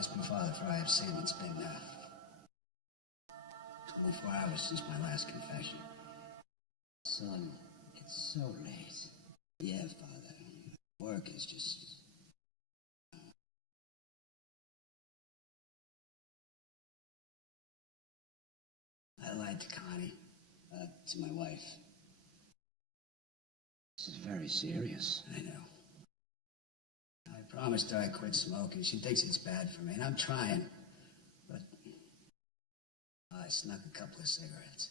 Must be Father Fry of Sin. It's been 24 hours since my last confession. Son, it's so late. Yeah, Father. Work is just... I lied to Connie, to my wife. This is very serious. I know. I promised her I'd quit smoking. She thinks it's bad for me, and I'm trying. But I snuck a couple of cigarettes.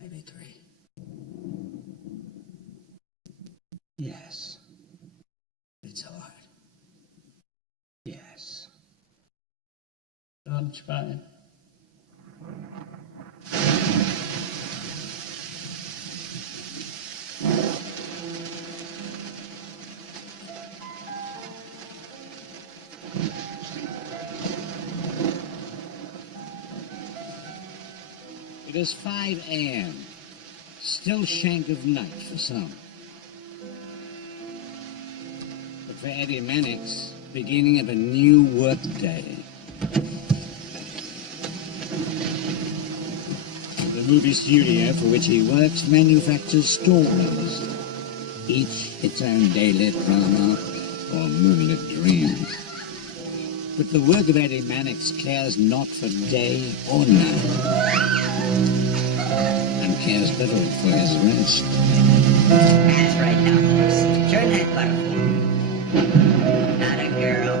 Maybe 3. Yes. It's hard. Yes. I'm trying. It is 5 a.m. Still shank of night for some. But for Eddie Mannix, beginning of a new work day. The movie studio for which he works manufactures stories, each its own daylit drama or moonlit dream. But the work of Eddie Mannix cares not for day or night, and cares little for his rest. That's right now, please. Turn that button. Not a girl.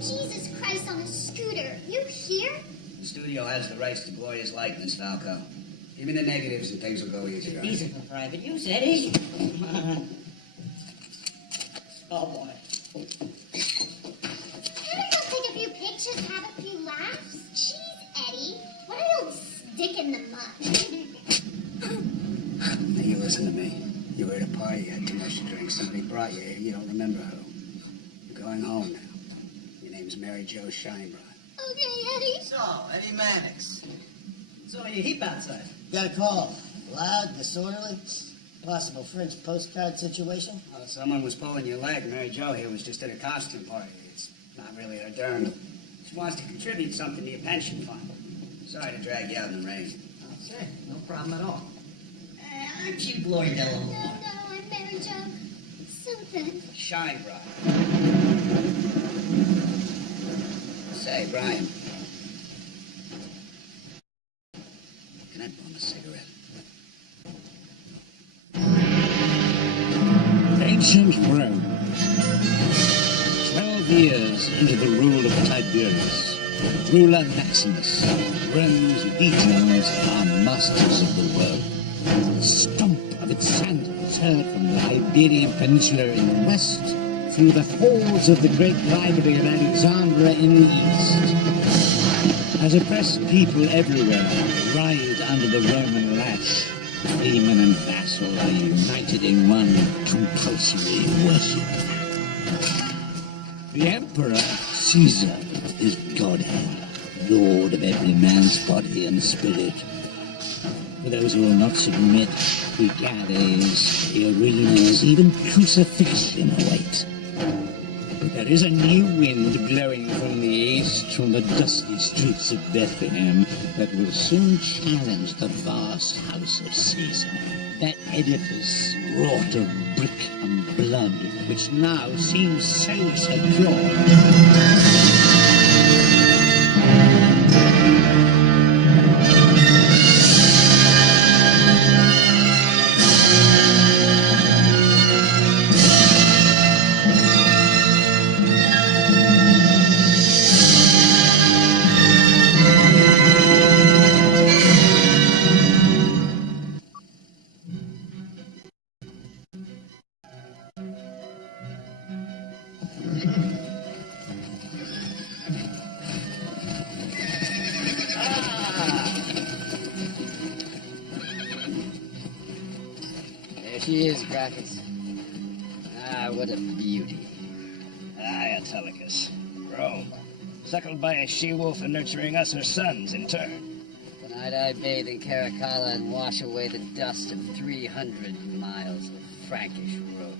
Jesus Christ on a scooter. You here? The studio has the rights to glorious likeness, Falco. Give me the negatives and things will go easier. These are for private use, Eddie. Oh, boy. Can't we go take a few pictures, have a few laughs? Jeez, Eddie. What an old stick in the mud. Now you listen to me. You were at a party, you had too much to drink. Somebody brought you here. You don't remember who. You're going home now. Your name's Mary Jo Shinebrook. Okay, Eddie. So, Eddie Mannix. So you heap outside. Got a call. Loud, disorderly, possible French postcard situation. Well, someone was pulling your leg. Mary Jo here was just at a costume party. It's not really her turn. She wants to contribute something to your pension fund. Sorry to drag you out in the rain. I'll say, no problem at all. Aren't you Glory Della? No, I'm Mary Jo. Something. Shinebrook. Say, Brian. Can I bum a cigarette? Ancient Rome. 12 years into the rule of Tiberius, ruler Maximus, Rome's legions are masters of the world. The stomp of its sandals heard from the Iberian Peninsula in the west, through the halls of the great library of Alexandria in the east. As oppressed people everywhere ride under the Roman lash, freeman and vassal are united in one compulsory worship. The Emperor, Caesar, is Godhead, Lord of every man's body and spirit. For those who will not submit, the galleys, the arenas, even crucifixion await. But there is a new wind blowing from the east, from the dusty streets of Bethlehem, that will soon challenge the vast house of Caesar. That edifice wrought of brick and blood, which now seems so secure. She is, Gracchus. Ah, what a beauty. Autolycus, Rome, suckled by a she-wolf and nurturing us her sons in turn. Tonight I bathe in Caracalla and wash away the dust of 300 miles of Frankish road.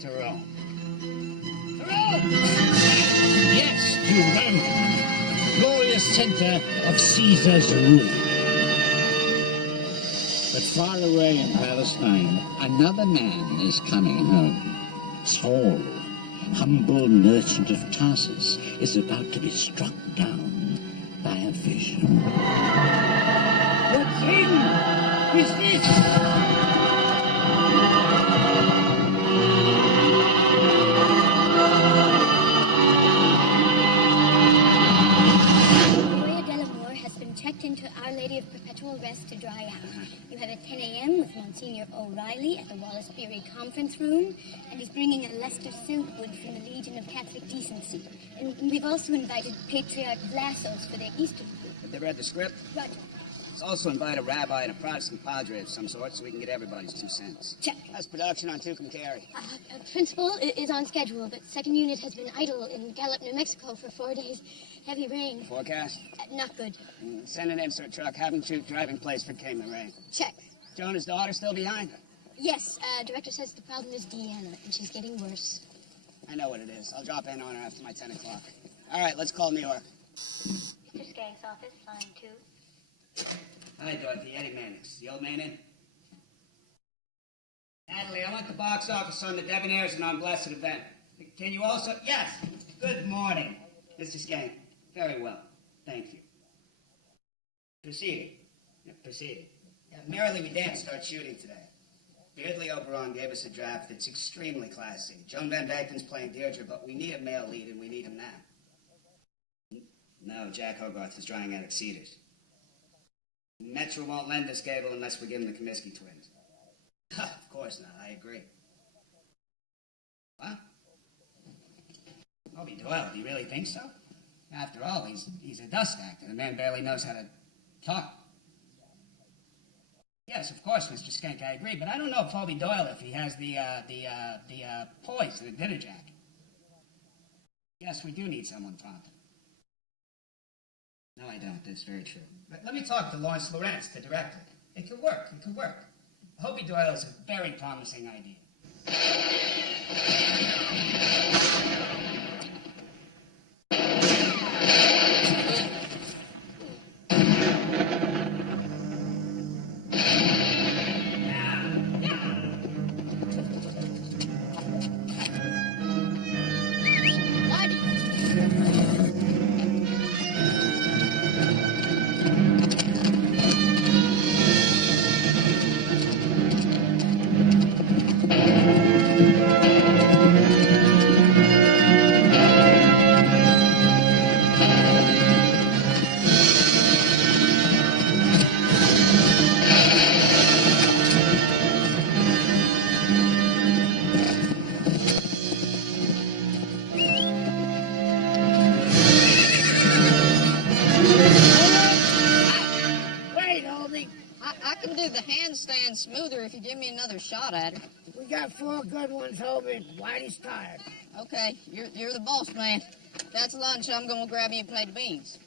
To Rome. Yes, to Rome, glorious center of Caesar's rule. But far away in Palestine, another man is coming home. Saul, humble merchant of Tarsus, is about to be struck down by a vision. What thing is this? Checked into Our Lady of Perpetual Rest to dry out. You have at 10 a.m. with Monsignor O'Reilly at the Wallace Beery Conference Room, and he's bringing a Leicester Silkwood from the Legion of Catholic Decency. And we've also invited Patriarch Blassos for their Easter food. Have they read the script? Roger. Let's also invite a rabbi and a Protestant padre of some sort so we can get everybody's 2 cents. Check. How's production on Tucumcari? Principal is on schedule, but second unit has been idle in Gallup, New Mexico for 4 days. Heavy rain. Forecast? Not good. Send an insert truck. Have him shoot driving place for came the rain. Check. Jonah's daughter still behind her? Yes, director says the problem is Deanna, and she's getting worse. I know what it is. I'll drop in on her after my 10 o'clock. All right, let's call New York. Mr. Skank's office, line 2. Hi, Dorothy. Eddie Mannix. The old man in? Natalie, I want the box office on The Debonaires and on Blessed Event. Can you also... Yes! Good morning, Mr. Skank. Very well. Thank you. Proceeding. Yeah, proceeding. Yeah, Merrily We Dance starts shooting today. Beardley Oberon gave us a draft that's extremely classy. Joan Van Dyken's playing Deirdre, but we need a male lead, and we need him now. No, Jack Hogarth is drying out at Cedars. Metro won't lend us cable unless we give him the Comiskey twins. Of course not, I agree. What? Bobby Doyle, do you really think so? After all, he's a dust actor. The man barely knows how to talk. Yes, of course, Mr. Skank, I agree, but I don't know if Bobby Doyle, if he has the poise and the dinner jacket. Yes, we do need someone prompt. No, I don't. That's very true. But let me talk to Lawrence Lawrence, the director. It could work. It could work. Bobby Doyle is a very promising idea. Handstand smoother if you give me another shot at it. We got 4 good ones, Hobie. Whitey's tired. Okay, you're the boss, man. That's lunch. I'm gonna grab me a plate of beans.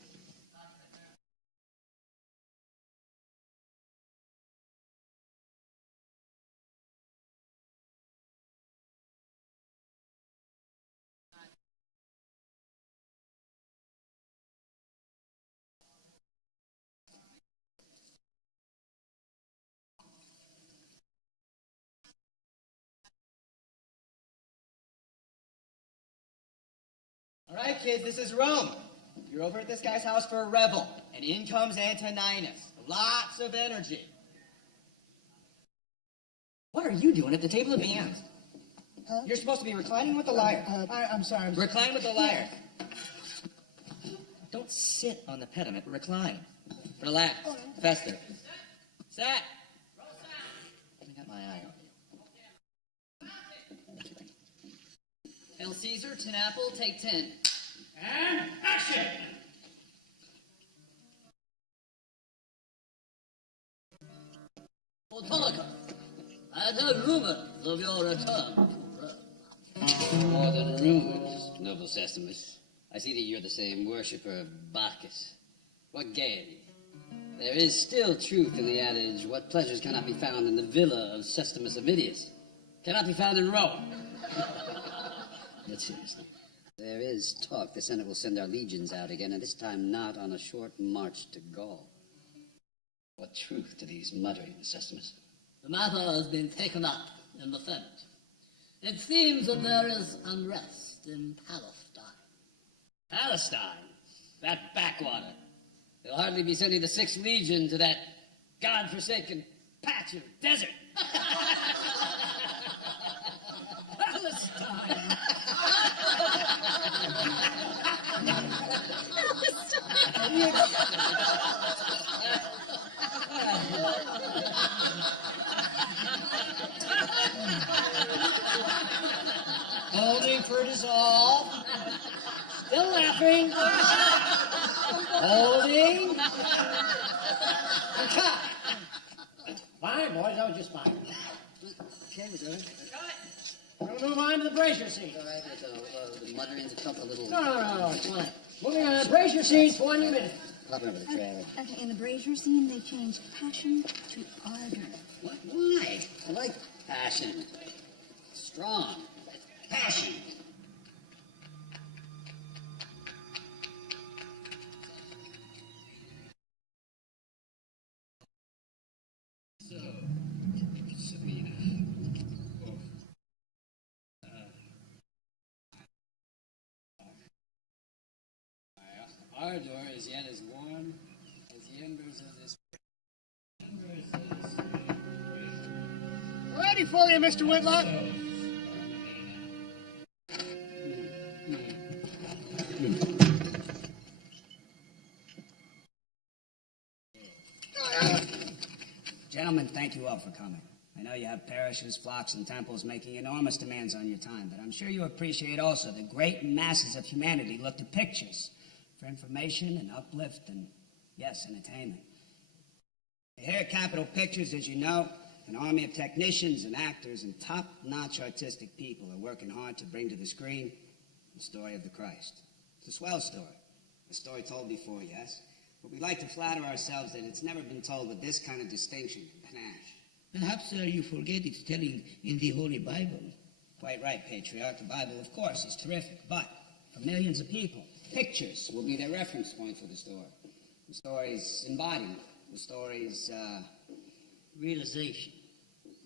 All right, kids, this is Rome. You're over at this guy's house for a revel, and in comes Antoninus. Lots of energy. What are you doing at the table of bands? Huh? You're supposed to be reclining with the lyre. I'm sorry. Recline with the lyre. Don't sit on the pediment. Recline. Relax. Fester. Set. I got my eye on you. Hail Caesar, 10 apple, take 10. And action! Autolycus, I had heard rumors of your return to Rome. More than rumors, noble Sestimus. I see that you're the same worshipper of Bacchus. What gaiety! There is still truth in the adage, what pleasures cannot be found in the villa of Sestimus Avidius, cannot be found in Rome. But seriously, there is talk the Senate will send our legions out again, and this time not on a short march to Gaul. What truth to these mutterings, Sestimus? The matter has been taken up in the Senate. It seems that there is unrest in Palestine. Palestine? That backwater. They'll hardly be sending the 6th Legion to that godforsaken patch of desert. Palestine! Holding for dissolve. Still laughing. Holding. And cut. Fine, boys. That was just fine. Okay, was that? We'll move on to the bracer seat. All right, the mutterings have felt a little... No, it's fine. Moving on. Bracer seat, 20 minutes. Pop over the trailer. Okay, in the brazier scene, they changed passion to ardor. What? Why? I like passion. Strong. Passion. So, Sabina. Our door is yet as warm as the embers of this. Ready for you, Mr. Whitlock. Gentlemen, thank you all for coming. I know you have parishes, flocks, and temples making enormous demands on your time, but I'm sure you appreciate also the great masses of humanity look to pictures for information and uplift and, yes, entertainment. Here at Capitol Pictures, as you know, an army of technicians and actors and top-notch artistic people are working hard to bring to the screen the story of the Christ. It's a swell story. A story told before, yes, but we like to flatter ourselves that it's never been told with this kind of distinction and panache. Perhaps, sir, you forget it's telling in the Holy Bible. Quite right, Patriarch. The Bible, of course, is terrific, but for millions of people, pictures will be their reference point for the story. The story's embodiment. The story's, realization.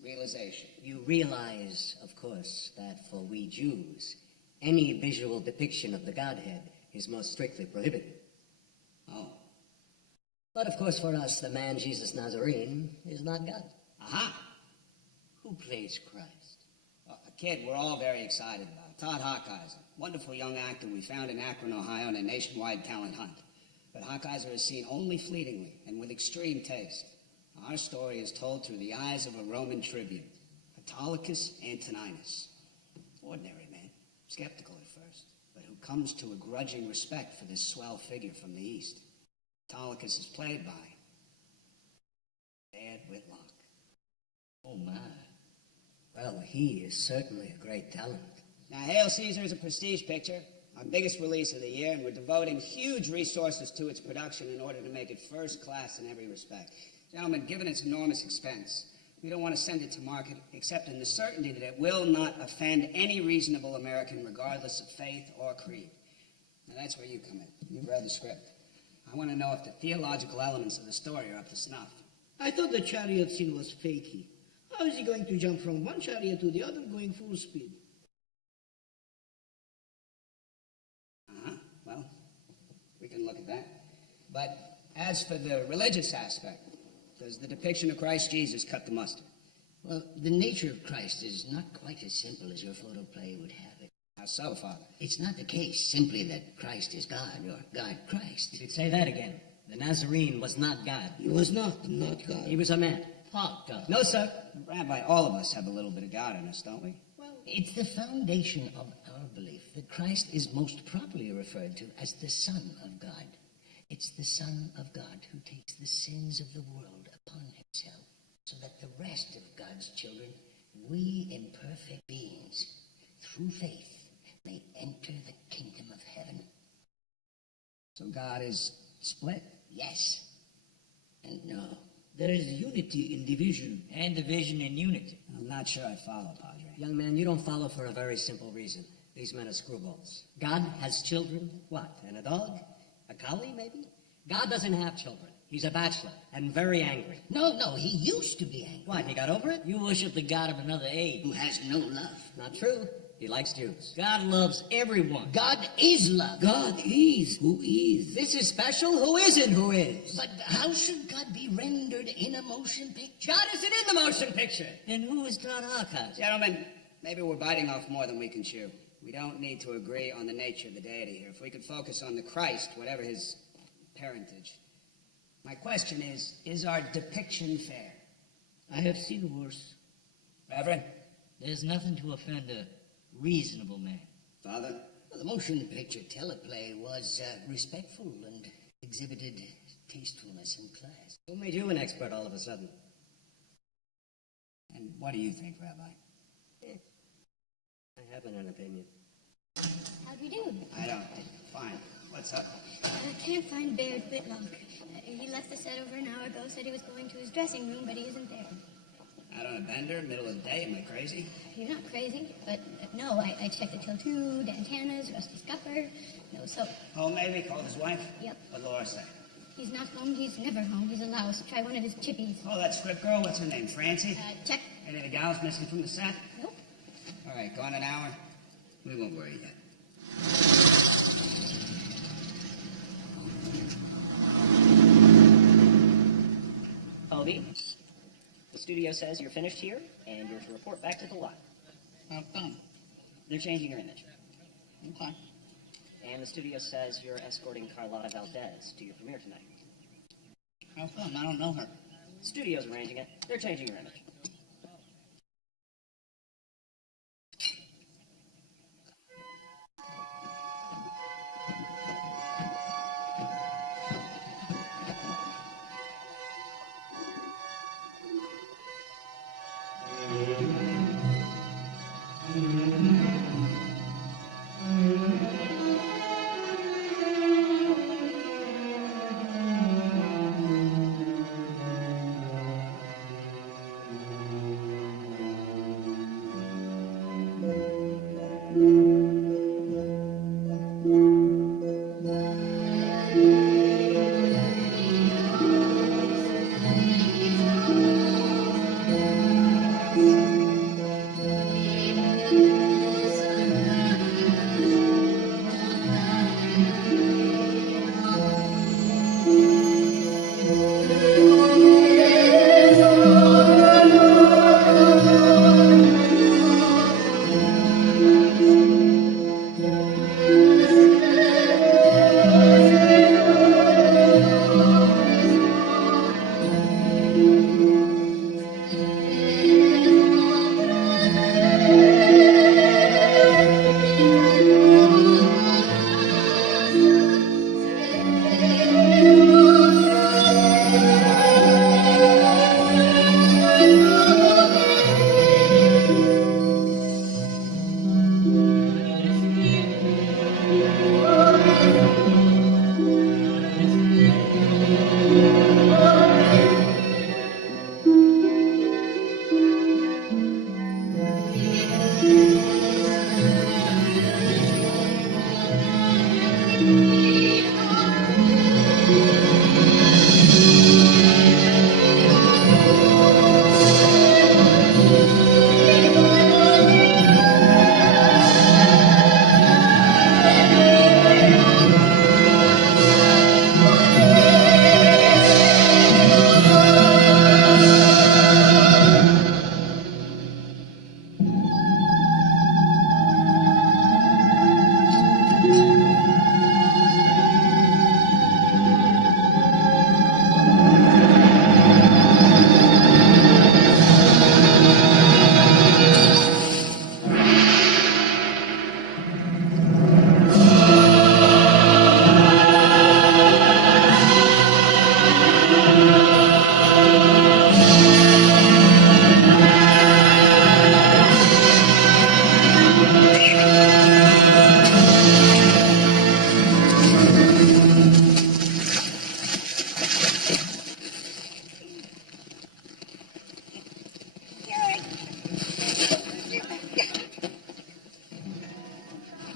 Realization. You realize, of course, that for we Jews, any visual depiction of the Godhead is most strictly prohibited. Oh. But of course, for us, the man Jesus Nazarene is not God. Aha! Who plays Christ? A kid we're all very excited about. Todd Hawkeiser. Wonderful young actor we found in Akron, Ohio in a nationwide talent hunt. But Hawkeiser is seen only fleetingly and with extreme taste. Our story is told through the eyes of a Roman tribune, Autolycus Antoninus. Ordinary man, skeptical at first, but who comes to a grudging respect for this swell figure from the East. Autolycus is played by Ed Whitlock. Oh, my. Well, he is certainly a great talent. Now, Hail Caesar is a prestige picture, our biggest release of the year, and we're devoting huge resources to its production in order to make it first class in every respect. Gentlemen, given its enormous expense, we don't want to send it to market except in the certainty that it will not offend any reasonable American regardless of faith or creed. Now, that's where you come in. You've read the script. I want to know if the theological elements of the story are up to snuff. I thought the chariot scene was fakey. How is he going to jump from one chariot to the other going full speed? Well, we can look at that. But as for the religious aspect, does the depiction of Christ Jesus cut the mustard? Well, the nature of Christ is not quite as simple as your photoplay would have it. How so, Father? It's not the case simply that Christ is God or God Christ. You'd say that again. The Nazarene was not God. He was not God. He was a man. Part God. No, sir. Rabbi, all of us have a little bit of God in us, don't we? Well, it's the foundation of our belief that Christ is most properly referred to as the Son of God. It's the Son of God who takes the sins of the world upon himself so that the rest of God's children, we imperfect beings, through faith, may enter the kingdom of heaven. So God is split? Yes and no. There is unity in division. And division in unity. I'm not sure I follow, Padre. Young man, you don't follow for a very simple reason. These men are screwballs. God has children? What? And a dog? A collie, maybe? God doesn't have children. He's a bachelor and very angry. No, he used to be angry. What, he got over it? You worship the God of another age. Who has no love. Not true. He likes Jews. God loves everyone. God is love. God is who is. This is special? Who isn't who is? But how should God be rendered in a motion picture? God isn't in the motion picture. Then who is God Archives? Gentlemen, maybe we're biting off more than we can chew. We don't need to agree on the nature of the deity here. If we could focus on the Christ, whatever his parentage. My question is our depiction fair? I have seen worse. Reverend? There's nothing to offend a reasonable man. Father? Well, the motion picture teleplay was respectful and exhibited tastefulness and class. Who made you an expert all of a sudden? And what do you think, Rabbi? I haven't an opinion. How do you do? I don't. Fine. What's up? I can't find Baird Whitlock. He left the set over an hour ago, said he was going to his dressing room, but he isn't there. Out on a bender, middle of the day, am I crazy? You're not crazy, but no, I checked the till 2, Dan Tanner's, Rusty Scupper, no soap. Oh, maybe called his wife? Yep. What Laura say? He's not home, he's never home, he's a louse. Try one of his chippies. Oh, that script girl, what's her name, Francie? Check. Any of the gals missing from the set? Nope. All right, gone an hour. We won't worry yet. Obi, the studio says you're finished here, and you're to report back to the lot. How come? They're changing your image. Okay. And the studio says you're escorting Carlotta Valdez to your premiere tonight. How come? I don't know her. Studio's arranging it. They're changing your image.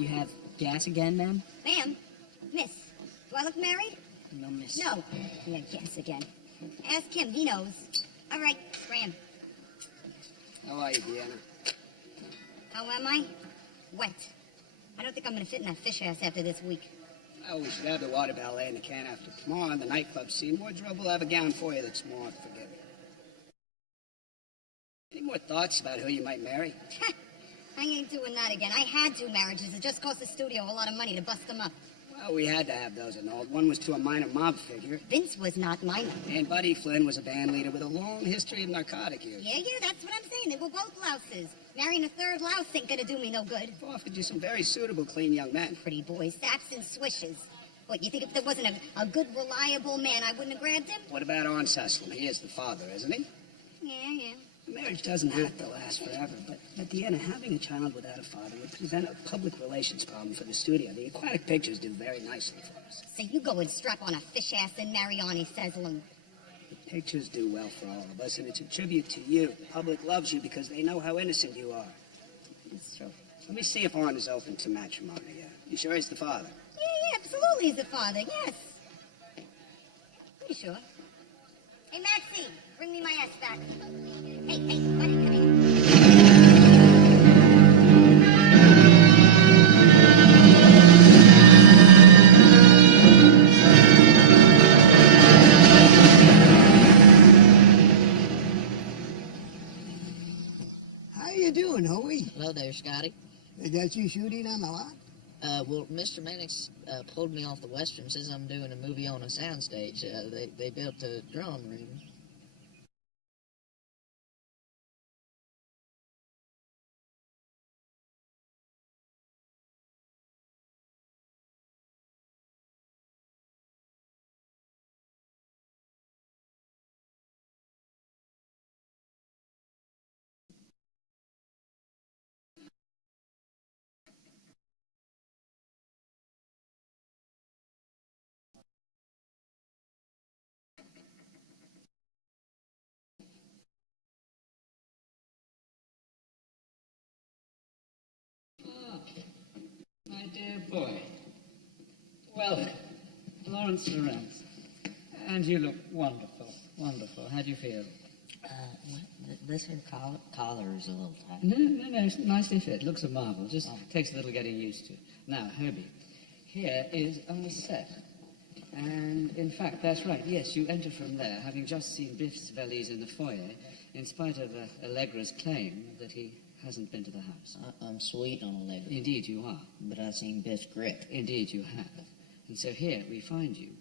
You have gas again, ma'am? Ma'am? Miss, do I look married? No, miss. No. Yeah, gas again. Ask him, he knows. All right, scram. How are you, Deanna? How am I? Wet. I don't think I'm gonna fit in that fish ass after this week. Oh, we should have the water ballet in the can after tomorrow in the nightclub scene. Wardrobe will have a gown for you that's more forgiving. Any more thoughts about who you might marry? I ain't doing that again. I had 2 marriages. It just cost the studio a lot of money to bust them up. Well, we had to have those annulled. One was to a minor mob figure. Vince was not minor. And Buddy Flynn was a band leader with a long history of narcotic use. Yeah, that's what I'm saying. They were both louses. Marrying a third louse ain't gonna do me no good. I've offered you some very suitable, clean young men. Pretty boys, saps and swishes. What, you think if there wasn't a good, reliable man, I wouldn't have grabbed him? What about Arn Sesselman? He is the father, isn't he? Yeah. Marriage doesn't have to last forever, but at the end, having a child without a father would present a public relations problem for the studio. The aquatic pictures do very nicely for us. So you go and strap on a fish ass and marry Arnie Sesselman. The pictures do well for all of us, and it's a tribute to you. The public loves you because they know how innocent you are. That's true. Let me see if Arn is open to matrimony. You sure he's the father? Yeah, absolutely he's the father, yes. Pretty sure. Hey, Maxie, bring me my ass back. Hey, buddy, come here. How you doing, Hoey? Hello there, Scotty. Is that you shooting on the lot? Well, Mr. Mannix pulled me off the Western, says I'm doing a movie on a soundstage. They built a drum room. My dear boy. Welcome, Lawrence Lorenz. And you look wonderful, wonderful. How do you feel? This here collar is a little tight. No, it's nicely fit. Looks a marvel. Just takes a little getting used to. Now, Herbie, here is our set. And, in fact, that's right. Yes, you enter from there, having just seen Biff's valise in the foyer, in spite of Allegra's claim that he hasn't been to the house. I'm sweet on Allegra. Indeed you are. But I've seen Biff's grip. Indeed you have. And so here we find you,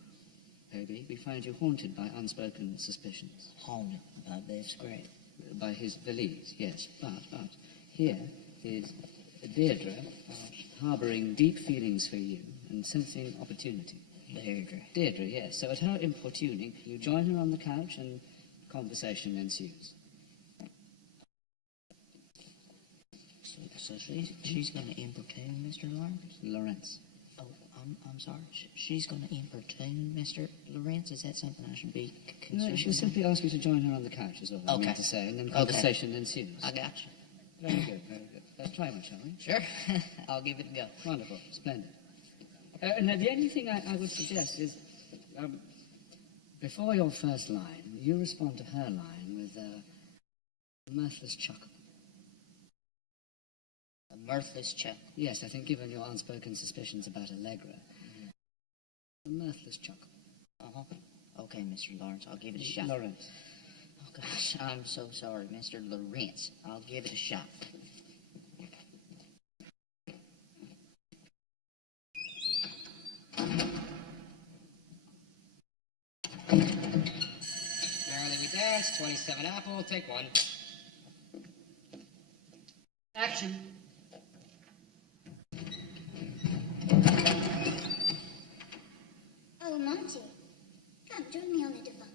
Herbie, we find you haunted by unspoken suspicions. Haunted by Biff's grip? By his valise, yes. But here is Deirdre, harbouring deep feelings for you and sensing opportunity. Deirdre, yes. So at her importuning, you join her on the couch and conversation ensues. So she's going to importune Mr. Lawrence. Oh, I'm sorry. She's going to importune Mr. Lawrence? Is that something I should be concerned No, she'll simply ask you to join her on the couch, is all I mean to say, and then conversation ensues. I got you. Very good, very good. Let's try one, shall we? Sure. I'll give it a go. Wonderful, splendid. Now, the only thing I would suggest is, before your first line, you respond to her line with a mirthless chuckle. A mirthless chuckle? Yes, I think given your unspoken suspicions about Allegra. A mirthless chuckle. Uh-huh. Okay, Mr. Lawrence, I'll give it a shot. Lawrence. Oh, gosh, I'm so sorry, Mr. Lawrence. I'll give it a shot. Merrily we dance, 27 apple, take one. Action. Oh, Monty, come join me on the divan.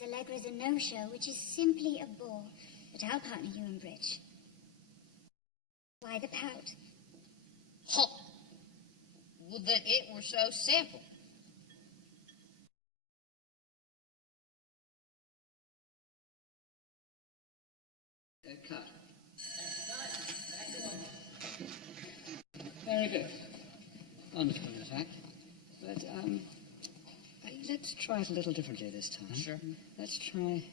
Allegra's a no-show, which is simply a bore. But I'll partner you in bridge. Why the pout? Ho! Would that it were so simple. Cut. Very good. Wonderful, in fact. But, let's try it a little differently this time. Sure. Let's try...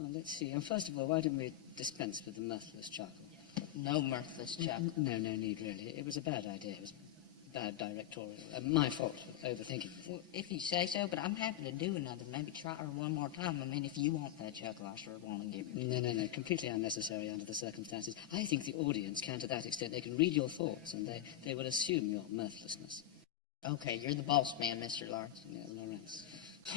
Well, let's see. First of all, why didn't we dispense with the mirthless charcoal? No mirthless charcoal. No need, really. It was a bad idea. It was bad directorial. My fault for overthinking. Well, if you say so, but I'm happy to do another. Maybe try her one more time. I mean, if you want that chuckle, I sure want to give it to you. No. Completely unnecessary under the circumstances. I think the audience can, to that extent, they can read your thoughts, and they will assume your mirthlessness. Okay, you're the boss man, Mr. Lawrence. Yeah, Lawrence.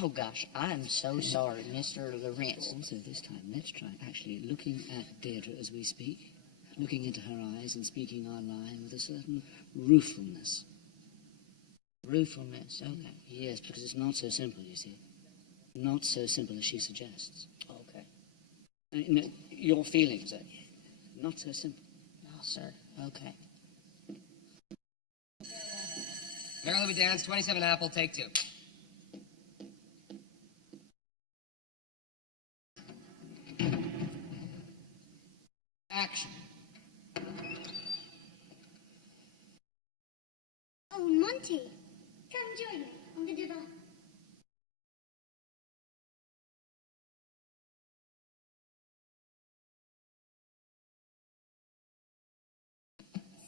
Oh, gosh, I'm so sorry, Mr. Lawrence. Also, this time, let's try actually looking at Deirdre as we speak, looking into her eyes and speaking our line with a certain ruefulness. Ruefulness, okay. Yes, because it's not so simple, you see. Not so simple as she suggests. Okay. Your feelings are not so simple. No, sir. Okay. Merrily we dance, 27 Apple, take 2. Action. Oh, Monty, come join me on the divan.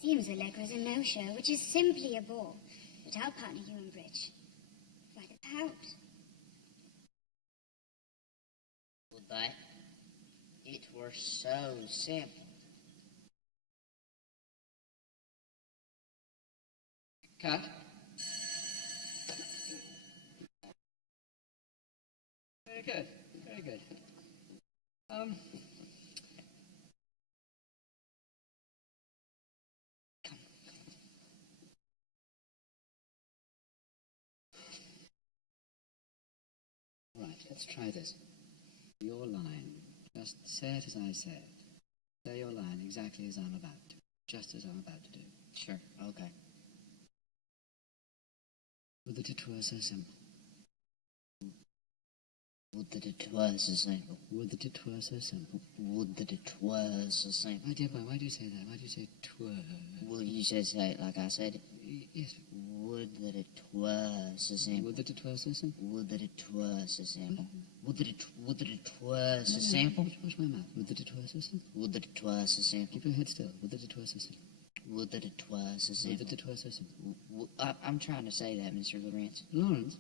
Seems Allegra's a no-show, which is simply a bore. But I'll partner you in bridge. Why the pout? Would that it were so simple. Cut. Very good. Very good. Right, let's try this. Your line. Just say it as I say it. Say your line exactly as I'm about to. Just as I'm about to do. Sure, okay. Would that it were so simple. Would that it were so simple. Would that it were so simple. Would that it were so simple. My dear boy, why do you say that? Why do you say twere? Well, you should say it like I said it. Yes. Would that it were so simple. Would that it were so simple. Would that it were so simple. Would that it were so simple. Watch my mouth. Would that it were so simple. Would that it were so simple. Keep your head still. Would that it were so simple. Would that it were so simple. Would that it were so simple. I'm trying to say that, Mr. Lawrence. Lawrence?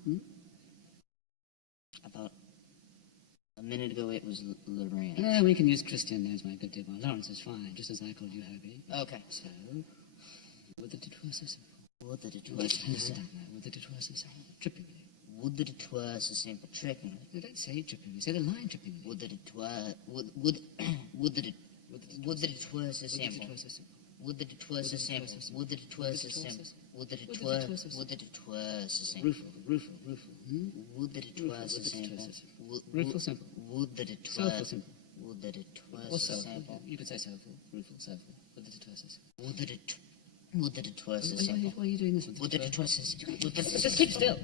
I thought a minute ago it was Lawrence. We can use Christian names, my good dear boy. Lawrence is fine, just as I called you Hobie. Okay. So, would that it were so simple. Would that it were so simple. Would that it were so simple. Trippingly. Would that it were so simple. Trippingly. No, don't say trippingly. Say the line trippingly. Would that it were. Would that it were so simple. Would that it were so simple. Would that it were so simple. Would that it were. Would that it were so simple. Rueful. Would that it were so simple. Rueful, simple. Would that it were. Soulful, simple. Would that it were Or so soulful. simple. You could say soulful, rueful, soulful. Would that it were so simple. Would that it were so simple. Why are you doing this one? Would that it were so simple. Just keep still.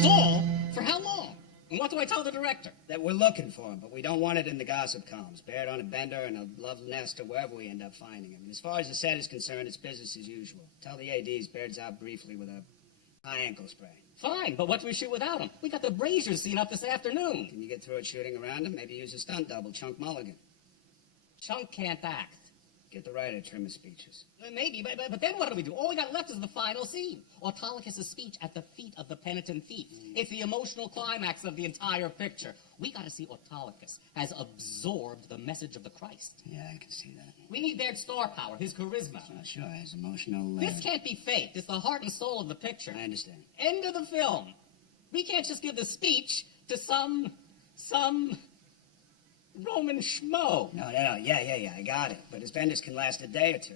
Stall? For how long? And what do I tell the director? That we're looking for him, but we don't want it in the gossip columns. Bear it on a bender and a love nest or wherever we end up finding him. And as far as the set is concerned, it's business as usual. Tell the ADs Baird's out briefly with a high ankle sprain. Fine, but what do we shoot without him? We got the Braziers scene up this afternoon. Can you get through it shooting around him? Maybe use a stunt double, Chunk Mulligan. Chunk can't act. Get the writer to trim his speeches. Maybe, but then what do we do? All we got left is the final scene. Autolycus' speech at the feet of the penitent thief. It's the emotional climax of the entire picture. We got to see Autolycus has absorbed the message of the Christ. Yeah, I can see that. We need Baird's star power, his charisma. Sure, his emotional... This can't be fake. It's the heart and soul of the picture. I understand. End of the film. We can't just give the speech to some Roman schmo. No, yeah, I got it. But his benders can last a day or two.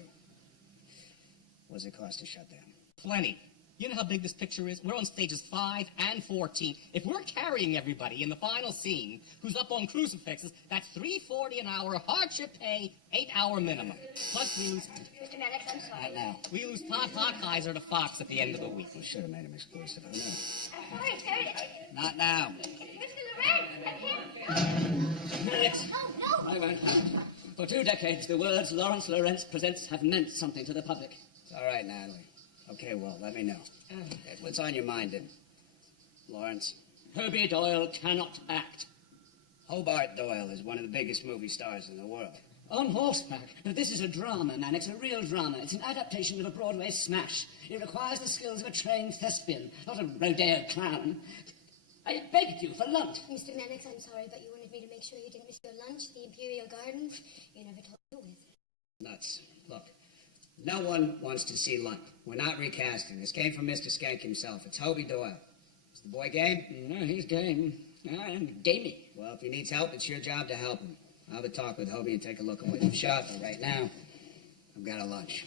What does it cost to shut down? Plenty. You know how big this picture is? We're on stages 5 and 14. If we're carrying everybody in the final scene who's up on crucifixes, that's $3.40 an hour, hardship pay, 8-hour minimum. Plus we lose... Mr. Maddox, I'm sorry. Not now. We lose Todd Hawkeiser to Fox at the end of the week. We should have made him exclusive. I know. I'm sorry, Terry. Not now. Mr. Lorenz, Maddox. Oh, no. I won't have it. For 2 decades, the words Lawrence Lawrence presents have meant something to the public. It's all right, Natalie. Okay, well, let me know. What's on your mind, then? Lawrence? Herbie Doyle cannot act. Hobart Doyle is one of the biggest movie stars in the world. On horseback. But this is a drama, Mannix, a real drama. It's an adaptation of a Broadway smash. It requires the skills of a trained thespian, not a rodeo clown. I begged you for lunch. Mr. Mannix, I'm sorry, but you wanted me to make sure you didn't miss your lunch, the Imperial Gardens. You never told me with. Nuts. Look, no one wants to see Lunt. We're not recasting. This came from Mr. Skank himself. It's Hobie Doyle. Is the boy game? No, he's game. Gamey. Well, if he needs help, it's your job to help him. I'll have a talk with Hobie and take a look at what you've shot, but right now, I've got a lunch.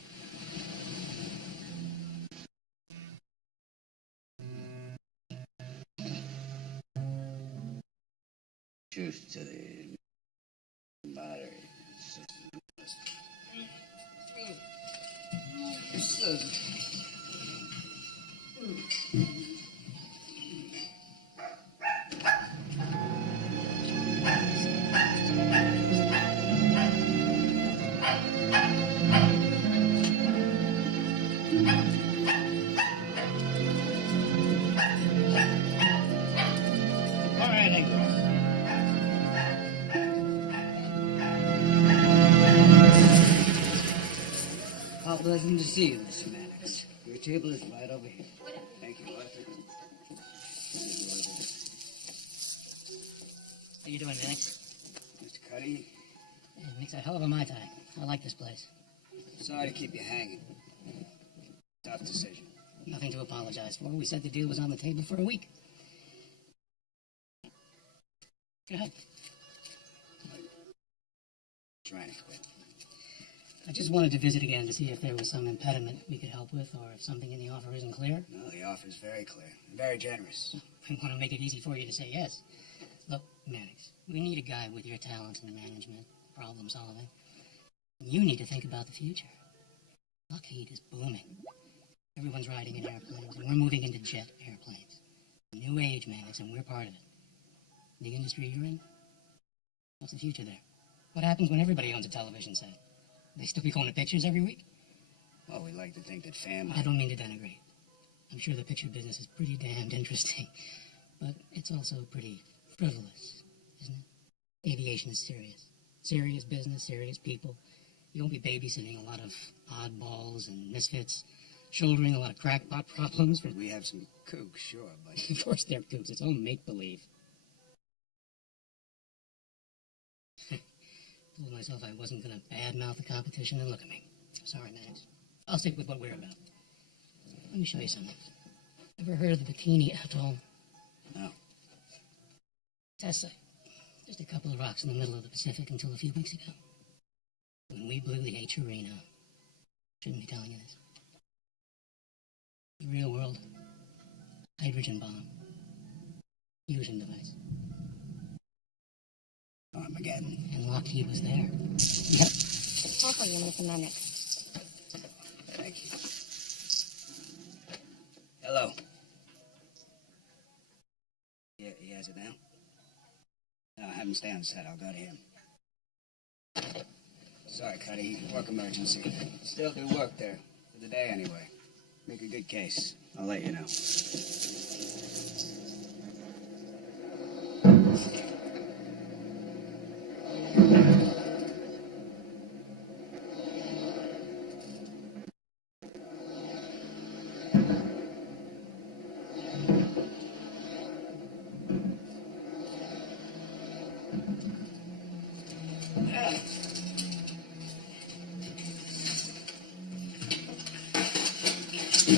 Truth to the battery. How pleasant to see you, Mr. Mannix. Your table is right over here. Thank you, Arthur. How you doing, Mannix? Mr. Cuddy, It makes a hell of a Mai Tai. I like this place. sorry to keep you hanging. Tough decision. Nothing to apologize for. We said the deal was on the table for a week. Go ahead. Trying to quit. I just wanted to visit again to see if there was some impediment we could help with, or if something in the offer isn't clear. No, the offer's very clear. Very generous. I want to make it easy for you to say yes. Look, Mannix, we need a guy with your talents in management, problem solving. You need to think about the future. Lockheed is booming. Everyone's riding in airplanes, and we're moving into jet airplanes. A new age, Mannix, and we're part of it. The industry you're in, what's the future there? What happens when everybody owns a television set? They still be going to pictures every week? Well, we like to think that family... I don't mean to denigrate. I'm sure the picture business is pretty damned interesting, but it's also pretty frivolous, isn't it? Aviation is serious. Serious business, serious people. You won't be babysitting a lot of oddballs and misfits, shouldering a lot of crackpot problems. We have some kooks, sure, but... Of course they're kooks. It's all make-believe. Told myself I wasn't going to badmouth the competition, and look at me. Sorry, Max. I'll stick with what we're about. Let me show you something. Ever heard of the Bikini Atoll? No. Test site. Just a couple of rocks in the middle of the Pacific until a few weeks ago. When we blew the H arena. Shouldn't be telling you this. The real world. Hydrogen bomb. Fusion device. Armageddon. And Lockheed was there. Yep. Call for you, Mr. Mannix. Thank you. Hello. Yeah, he has it now? No, have him stay on set. I'll go to him. Sorry, Cuddy. Work emergency. Still do work there. For the day, anyway. Make a good case. I'll let you know. You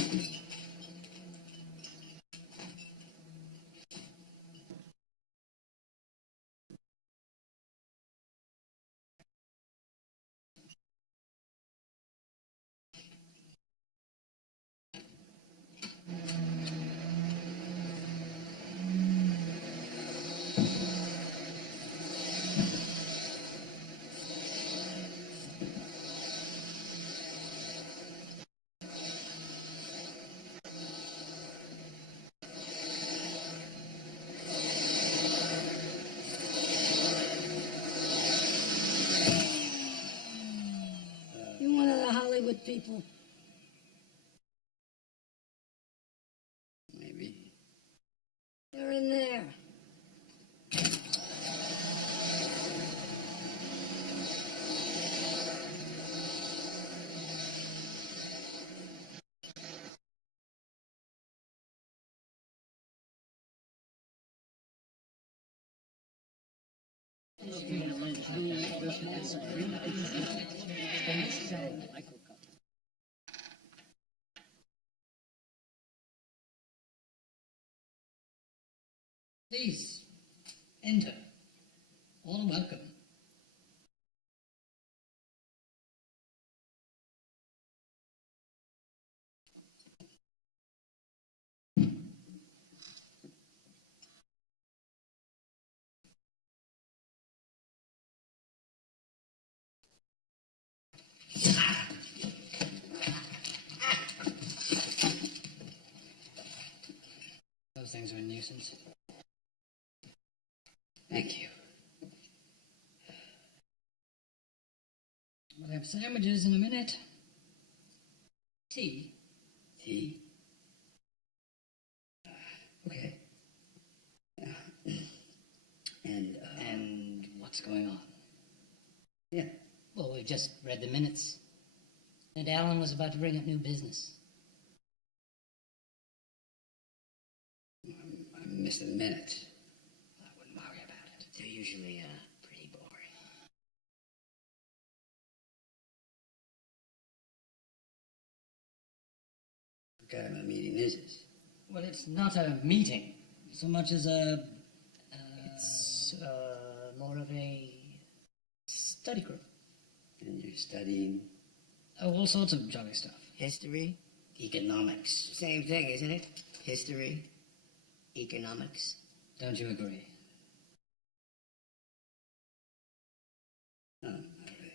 one of the Hollywood people? Maybe. They're in there. Please, enter. All are welcome. Those things are a nuisance. Thank you. We'll have sandwiches in a minute. Tea. Tea? Okay. And what's going on? Yeah. Well, we've just read the minutes. And Alan was about to bring up new business. I missed a minute. I wouldn't worry about it. They're usually pretty boring. What kind of a meeting is this? Well, it's not a meeting so much as a... It's more of a study group. And you're studying? Oh, all sorts of jolly stuff. history, Economics. Same thing, isn't it? History, economics. Don't you agree? No, not really.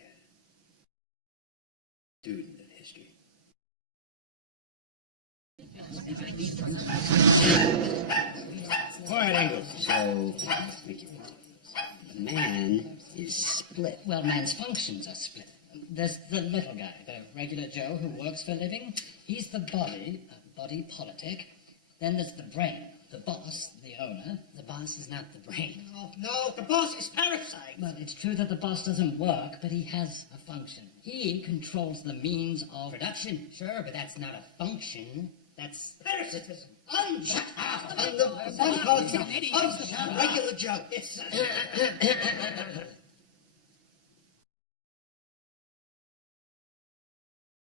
Student of history. Quiet, Engel. So, thank you. Man is split. Well, man's functions are split. There's the little guy, the regular Joe who works for a living. He's the body, a body politic. Then there's the brain, the boss, the owner. The boss is not the brain. No, the boss is parasite. Well, it's true that the boss doesn't work, but he has a function. He controls the means of production. Sure, but that's not a function. That's Parasitism. Shut up. I'm the regular Joe. It's...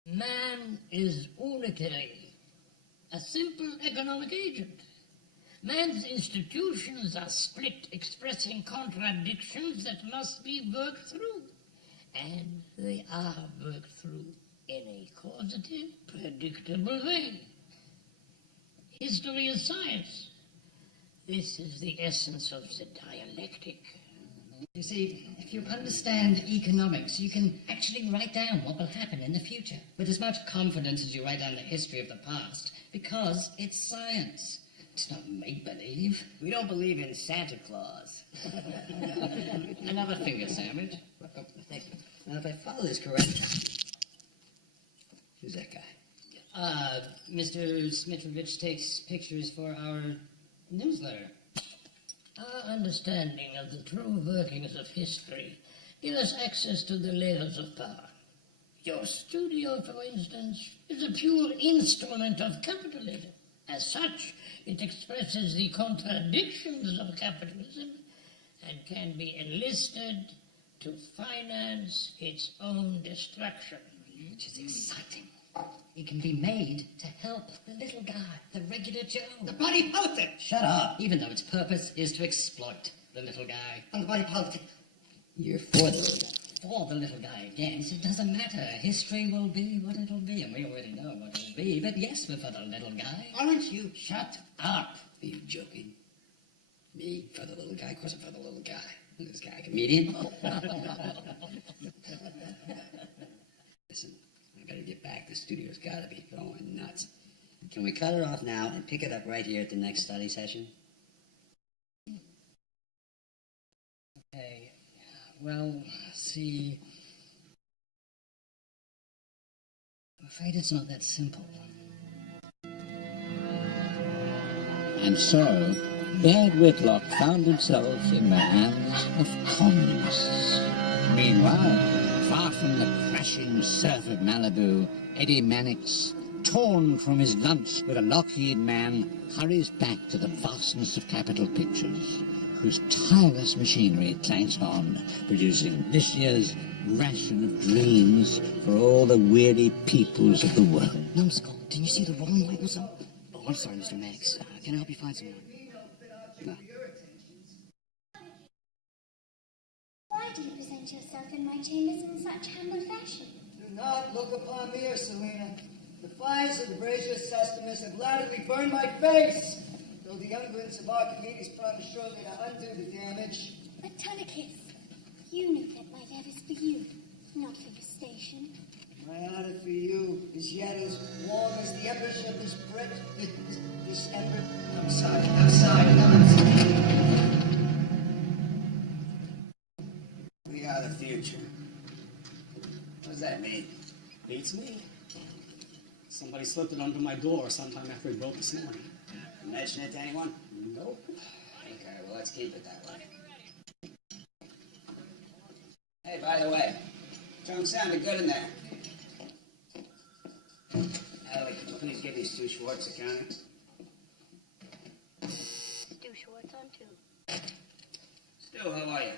Man is unitary, a simple economic agent. Man's institutions are split, expressing contradictions that must be worked through. And they are worked through in a causative, predictable way. History is science. This is the essence of the dialectic. You see, if you understand economics, you can actually write down what will happen in the future with as much confidence as you write down the history of the past, because it's science. It's not make-believe. We don't believe in Santa Claus. Another finger sandwich. Thank you. Now, if I follow this correctly, who's that guy? Mr. Smitrovich takes pictures for our newsletter. Our understanding of the true workings of history give us access to the layers of power. Your studio, for instance, is a pure instrument of capitalism. As such, it expresses the contradictions of capitalism and can be enlisted to finance its own destruction. Which is exciting. It can be made to help the little guy, the regular Joe. The body politic! Shut up! Even though its purpose is to exploit the little guy. And the body politic. You're for the little guy. For the little guy against, it doesn't matter. History will be what it'll be, and we already know what it'll be. But yes, we're for the little guy. Aren't you? Shut up! Are you joking? Me for the little guy? Of course I'm for the little guy. This guy, a comedian? Listen, I better get back. The studio's gotta be going nuts. Can we cut it off now and pick it up right here at the next study session? Okay. Well, see... I'm afraid it's not that simple. And so, Baird Whitlock found himself in the hands of communists. Meanwhile, far from the crashing surf of Malibu, Eddie Mannix, torn from his lunch with a Lockheed man, hurries back to the vastness of Capitol Pictures, whose tireless machinery clanks on, producing this year's ration of dreams for all the weary peoples of the world. Numbskull, didn't you see the wrong light was up? Oh, I'm sorry, Mr. Maddox. Can I help you find someone? No. Why do you present yourself in my chambers in such humble fashion? Do not look upon me, or Selena. The fires of the Brazier Customers have latterly burned my face, though the unguents of Archimedes promised shortly to undo the damage. But Telecus, you knew that my love is for you, not for your station. My honor for you is yet as warm as the embers of this bread, this ember. I'm sorry. We are the future. What does that mean? Beats me. Somebody slipped it under my door sometime after he broke this morning. Mention it to anyone? Nope. Okay, well, let's keep it that way. Hey, by the way, Joan sounded good in there. Ellie, please give these 2 Schwartz accounting. 2 Schwartz on 2. Stu, how are you?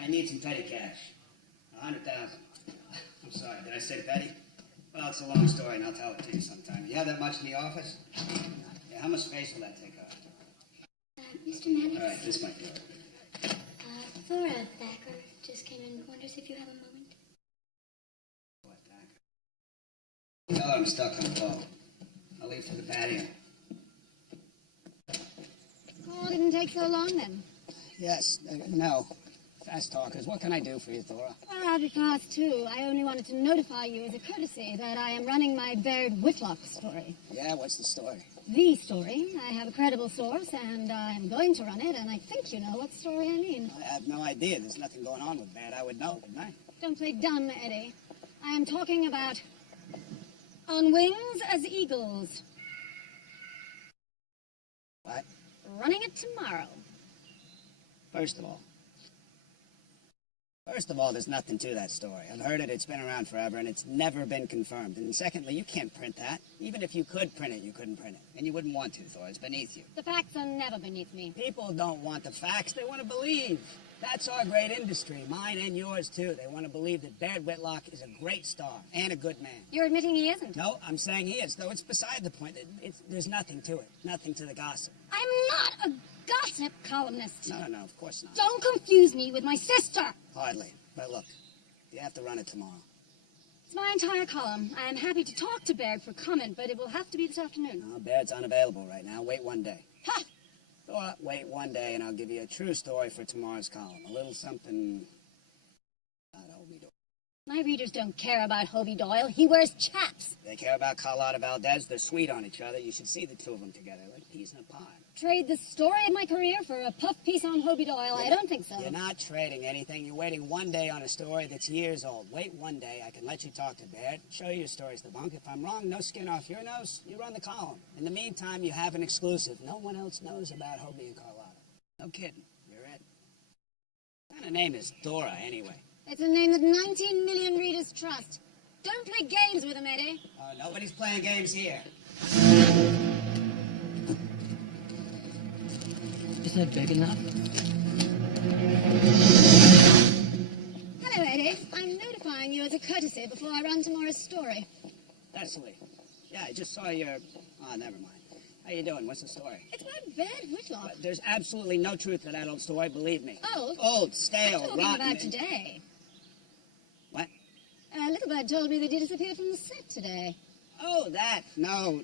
I need some petty cash. 100,000. I'm sorry, did I say petty? Well, it's a long story, and I'll tell it to you sometime. You have that much in the office? Yeah, how much space will that take up? Mr. Maddox? All right, this might be all right. Thora Thacker just came in. Wonders if you have a moment. Tell her I'm stuck on call. I'll leave for the patio. Oh, it didn't take so long then. Yes, no. Fast talkers. What can I do for you, Thora? Well, I'll be fast, too. I only wanted to notify you as a courtesy that I am running my Baird Whitlock story. Yeah, what's the story? The story. I have a credible source, and I'm going to run it, and I think you know what story I mean. I have no idea. There's nothing going on with that. I would know, wouldn't I? Don't play dumb, Eddie. I am talking about On Wings as Eagles. What? Running it tomorrow. First of all, there's nothing to that story. I've heard it, it's been around forever, and it's never been confirmed. And secondly, you can't print that. Even if you could print it, you couldn't print it. And you wouldn't want to, Thor. It's beneath you. The facts are never beneath me. People don't want the facts. They want to believe. That's our great industry, mine and yours, too. They want to believe that Baird Whitlock is a great star and a good man. You're admitting he isn't? No, I'm saying he is, though it's beside the point. There's nothing to it. Nothing to the gossip. I'm not a gossip columnist. No, of course not. Don't confuse me with my sister. Hardly. But look, you have to run it tomorrow. It's my entire column. I am happy to talk to Baird for comment, but it will have to be this afternoon. No, Baird's unavailable right now. Wait one day. Ha! Thor, wait one day, and I'll give you a true story for tomorrow's column. A little something about Hobie Doyle. My readers don't care about Hobie Doyle. He wears chaps. They care about Carlotta Valdez. They're sweet on each other. You should see the two of them together, like peas in a pod. Trade the story of my career for a puff piece on Hobie Doyle? I don't think so. You're not trading anything. You're waiting one day on a story that's years old. Wait one day. I can let you talk to Baird, show you your stories to bunk. If I'm wrong, no skin off your nose. You run the column. In the meantime, you have an exclusive. No one else knows about Hobie and Carlotta. No kidding. You're it. What kind of name is Thora, anyway? It's a name that 19 million readers trust. Don't play games with him, Eddie. Nobody's playing games here. Is that big enough? Hello, Eddie. I'm notifying you as a courtesy before I run tomorrow's story. Thessaly. Yeah, I just saw your... Oh, never mind. How you doing? What's the story? It's my bed, Whitlock. But there's absolutely no truth to that old story, believe me. Old? Old, stale, I'm talking rotten. about today. What? Little Bird told me that he disappeared from the set today. Oh, that. No.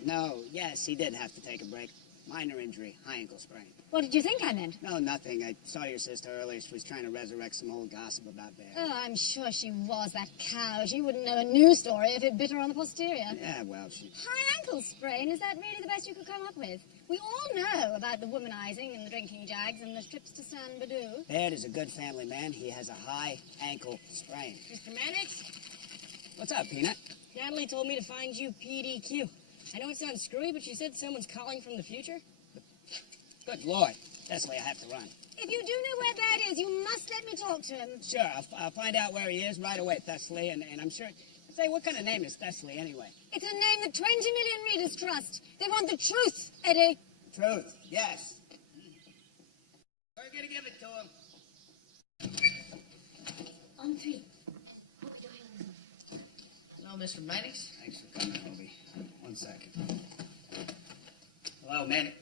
Yes, he did have to take a break. Minor injury, high ankle sprain. What did you think I meant? No, nothing. I saw your sister earlier. She was trying to resurrect some old gossip about Bear. Oh, I'm sure she was, that cow. She wouldn't know a news story if it bit her on the posterior. Yeah, well, she... High ankle sprain? Is that really the best you could come up with? We all know about the womanizing and the drinking jags and the trips to San Badoo. Baird is a good family man. He has a high ankle sprain. Mr. Mannix? What's up, Peanut? Natalie told me to find you PDQ. I know it sounds screwy, but she said someone's calling from the future. Good Lord. Thessaly, I have to run. If you do know where that is, you must let me talk to him. Sure, I'll find out where he is right away, Thessaly, and I'm sure... Say, what kind of name is Thessaly, anyway? It's a name the 20 million readers trust. They want the truth, Eddie. Truth, yes. We're gonna give it to him. On three. Hello, Mr. Mannix. Thanks for coming, Hobie. 1 second. Hello, Mannix.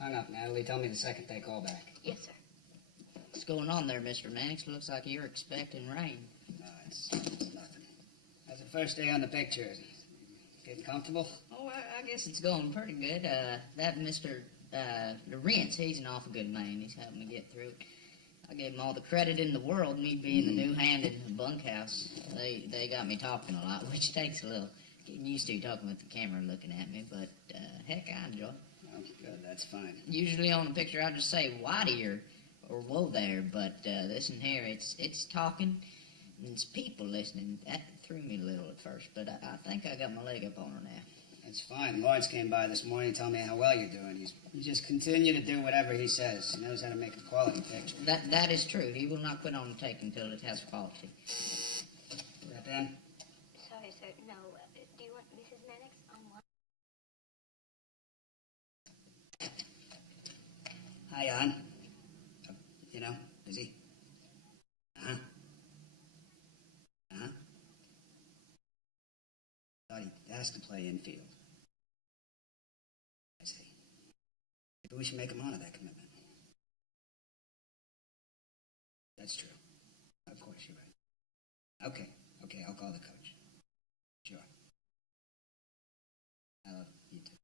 Hung up, Natalie. Tell me the second they call back. Yes, sir. What's going on there, Mr. Mannix? Looks like you're expecting rain. No, it's nothing. How's the first day on the picture? Getting comfortable? Oh, I guess it's going pretty good. That Mr. Lawrence, he's an awful good man. He's helping me get through it. I gave him all the credit in the world, me being the new hand in the bunkhouse. They got me talking a lot, which takes a little getting used to talking with the camera looking at me, but heck, I enjoy it. Oh, good, that's fine. Usually on the picture I just say whitey or whoa there, but this in here, it's talking, and it's people listening. That threw me a little at first, but I think I got my leg up on her now. That's fine. Lawrence came by this morning and told me how well you're doing. You just continue to do whatever he says. He knows how to make a quality picture. That is true. He will not quit on the take until it has quality. Is that Ben? Sorry, sir. No. Do you want Mrs. Mannix on one? Hi, Jan. Busy? Uh-huh. Thought he has to play infield. I see. Maybe we should make him honor that commitment. That's true. Of course, you're right. Okay, I'll call the coach. Sure. I love you too.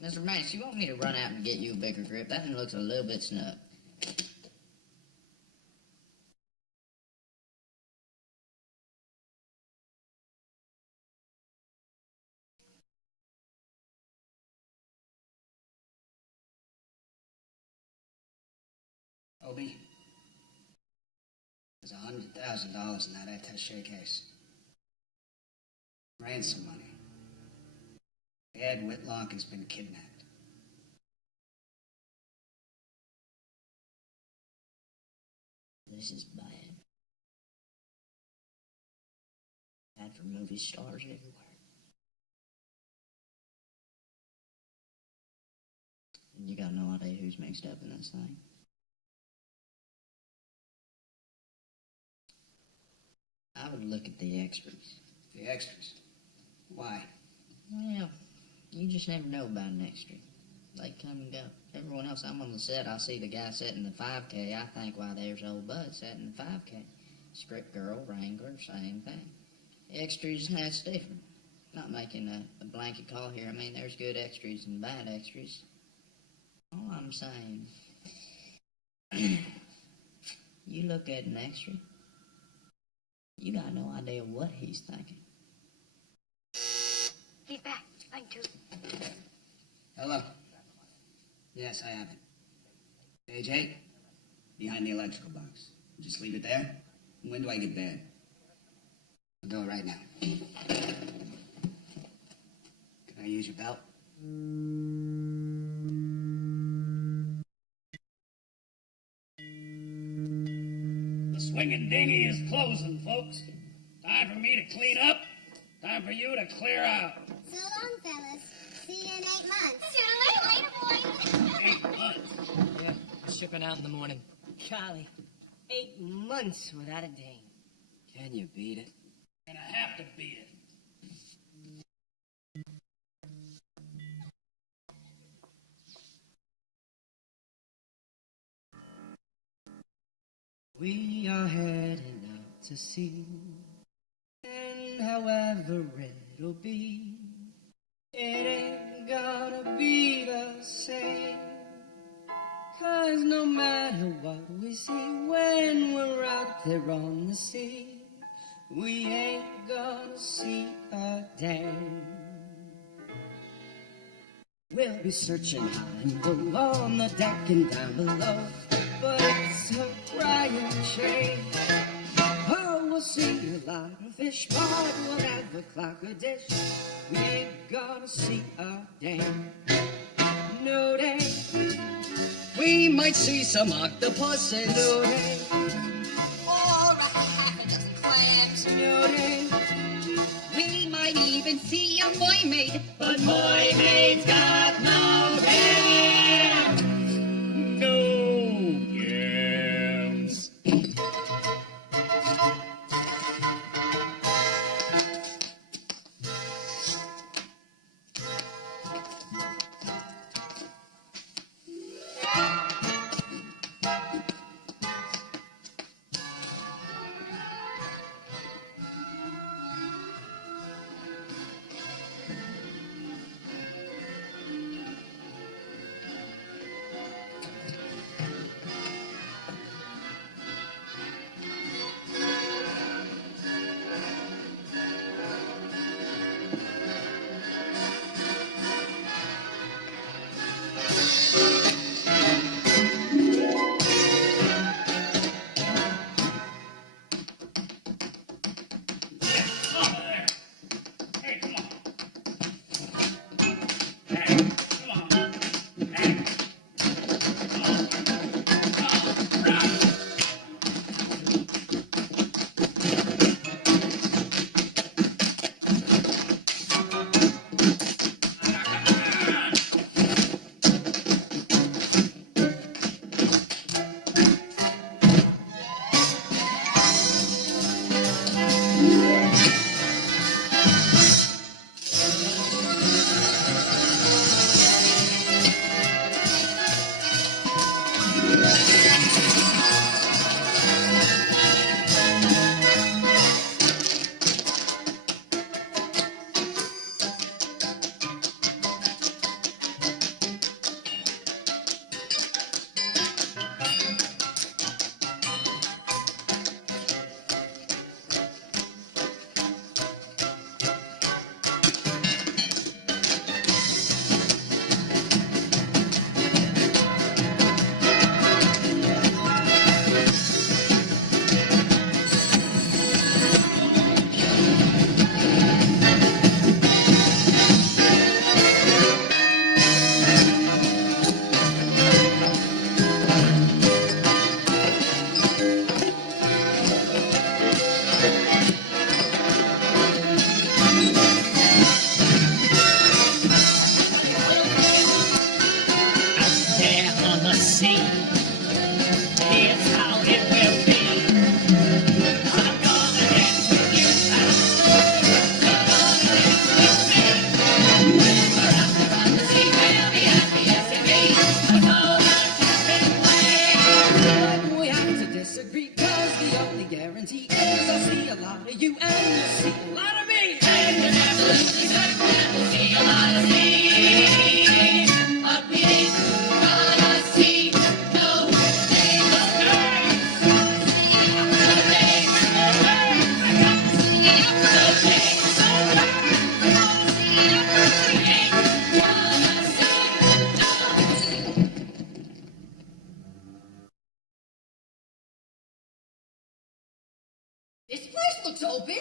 Mr. Mannix, you want me to run out and get you a bigger grip? That one looks a little bit snug. Obi, there's $100,000 in that attaché case. Ransom money. Ed Whitlock has been kidnapped. This is bad. Bad for movie stars everywhere. You got no idea who's mixed up in this thing. I would look at the extras. The extras? Why? Well, you just never know about an extra. They come and go. Everyone else, I'm on the set, I see the guy setting the 5K, I think, why, there's old Bud setting the 5K. Script girl, wrangler, same thing. Extras, that's different. Not making a blanket call here. I mean, there's good extras and bad extras. All I'm saying, you look at an extra, you got no idea what he's thinking. He's back. Line 2. Hello. Yes, I have it. Page 8, behind the electrical box. Just leave it there. When do I get bed? I'll go right now. Can I use your belt? The swinging dinghy is closing, folks. Time for me to clean up. Time for you to clear out. So long, fellas. See you in 8 months. Sooner or later, boy. 8 months. Yeah, shipping out in the morning. Golly, 8 months without a dame. Can you beat it? Gonna have to beat it. We are heading out to sea, and however it'll be, it ain't gonna be the same. 'Cause no matter what we see when we're out there on the sea, we ain't gonna see a damn. We'll be searching high and low on the deck and down below, but it's a crying shame. Oh, we'll see a lot of fish, but we'll never clock a dish. We ain't gonna see a damn. No day. We might see some octopuses. No day. Or a half a dozen clams. No day. We might even see a mermaid. But mermaids got no hands. No yams. This place looks open.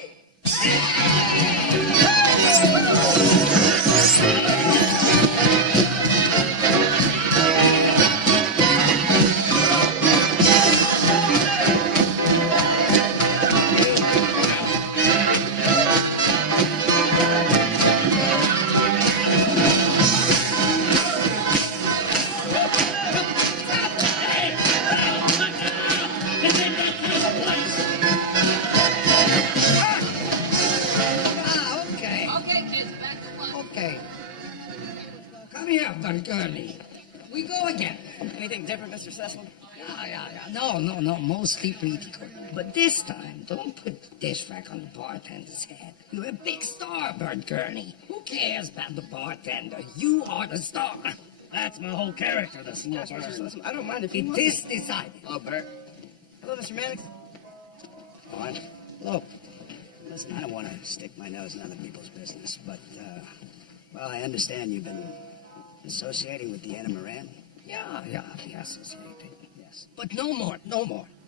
Hey! Gurney. We go again. Anything different, Mr. Cecil? Yeah. No. Mostly pretty good. But this time, don't put the dish rack on the bartender's head. You're a big star, Bert Gurney. Who cares about the bartender? You are the star. That's my whole character, the slow Yes, Mr. burn. Cecil, I don't mind if It you is decided. Oh, Bert. Hello, Mr. Mannix. On. Look, listen, I don't want to stick my nose in other people's business, but, well, I understand you've been associating with Deanna Moran. Yeah, we associated. Yes. But no more.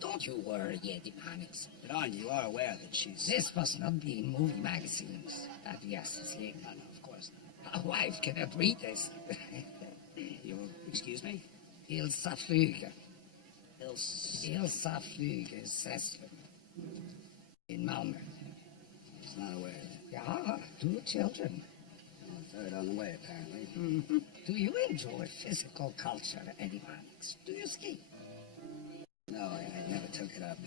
Don't you worry, Eddie Mannix. But on, you are aware that she's... This must not be movie magazines that we associate. No, of course not. My wife cannot read this. Excuse me? Ilsa Flüger. Ilsa Flüger Sessler. In Malmö. She's not aware of it. Yeah, 2 children. Well, third on the way, apparently. Mm-hmm. Do you enjoy physical culture, Eddie Mannix? Do you ski? No, I never took it up.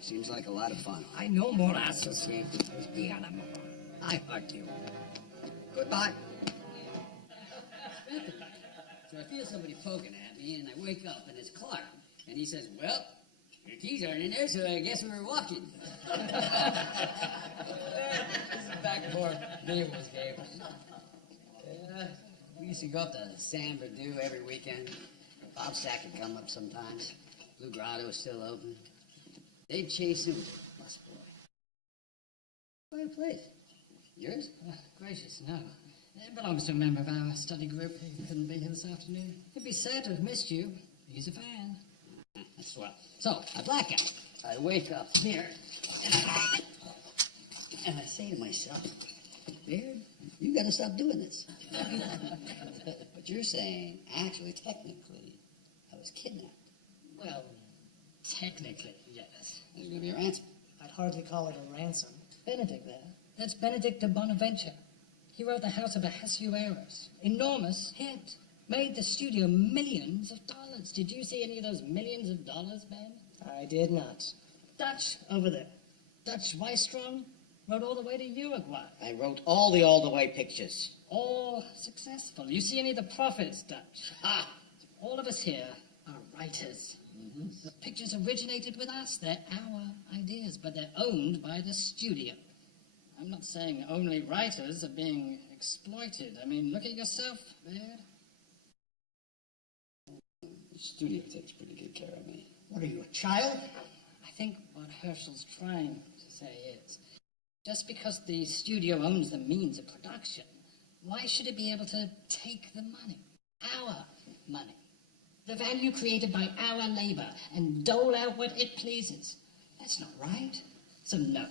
Seems like a lot of fun. I no more associate with Diana Moore. I hurt you. Goodbye. So I feel somebody poking at me, and I wake up, and it's Clark. And he says, well, your keys aren't in there, so I guess we're walking. This is back before video was game. We used to go up to San Bernardino every weekend. Bob Sack would come up sometimes. Blue Grotto was still open. They'd chase him with a bus boy. Quiet place. Yours? Gracious, no. It belongs to a member of our study group. He couldn't be here this afternoon. He'd be sad to have missed you. He's a fan. That's swell. So, I black out. I wake up here, and I say to myself, Beard, you gotta stop doing this. But you're saying, actually, technically, I was kidnapped. Well, technically, yes. There's gonna be a ransom. I'd hardly call it a ransom. Benedict there. That's Benedict de Bonaventure. He wrote The House of Ahasuerus. Enormous hit. Made the studio millions of dollars. Did you see any of those millions of dollars, Ben? I did not. Dutch over there. Dutch Weistrong wrote all the way to Uruguay. I wrote all the way pictures. All successful. You see any of the profits, Dutch? Ah! All of us here are writers. Mm-hmm. The pictures originated with us. They're our ideas, but they're owned by the studio. I'm not saying only writers are being exploited. I mean, look at yourself, Baird. The studio takes pretty good care of me. What are you, a child? I think what Herschel's trying to say is, just because the studio owns the means of production, why should it be able to take the money? Our money. The value created by our labor and dole out what it pleases. That's not right. So no,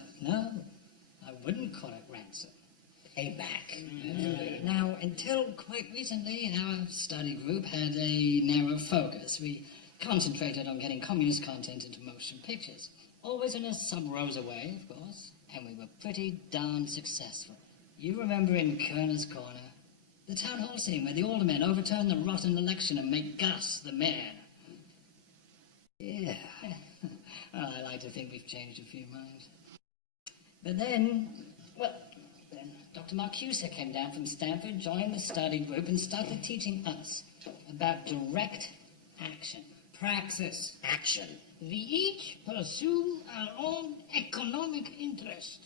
I wouldn't call it ransom. Payback. Now, until quite recently, our study group had a narrow focus. We concentrated on getting communist content into motion pictures. Always in a sub-rosa way, of course, and we were pretty darn successful. You remember in Kerner's Corner? The town hall scene where the aldermen overturn the rotten election and make Gus the mayor. Yeah. Well, I like to think we've changed a few minds. But then Dr. Marcuse came down from Stanford, joined the study group, and started teaching us about direct action. Praxis. Action. We each pursue our own economic interest.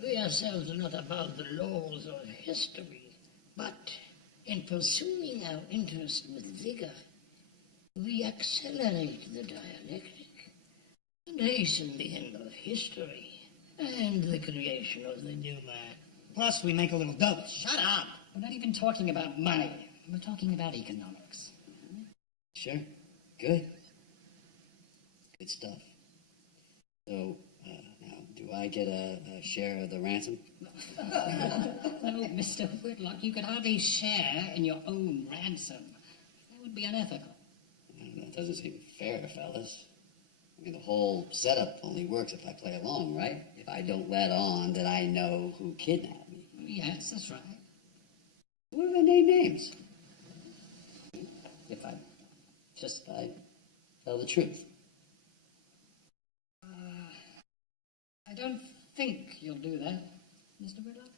We ourselves are not about the laws or history, but in pursuing our interest with vigor, we accelerate the dialectic and hasten the end of history and the creation of the new man. Plus, we make a little dough. Shut up! We're not even talking about money. We're talking about economics. Sure. Good. Good stuff. So, now, do I get a share of the ransom? No, Mr. Whitlock, you could hardly share in your own ransom. That would be unethical. That doesn't seem fair, fellas. I mean, the whole setup only works if I play along, right? If I don't let on that I know who kidnapped me. Yes, that's right. What if I name names? If I tell the truth. I don't think you'll do that, Mr. Whitlock.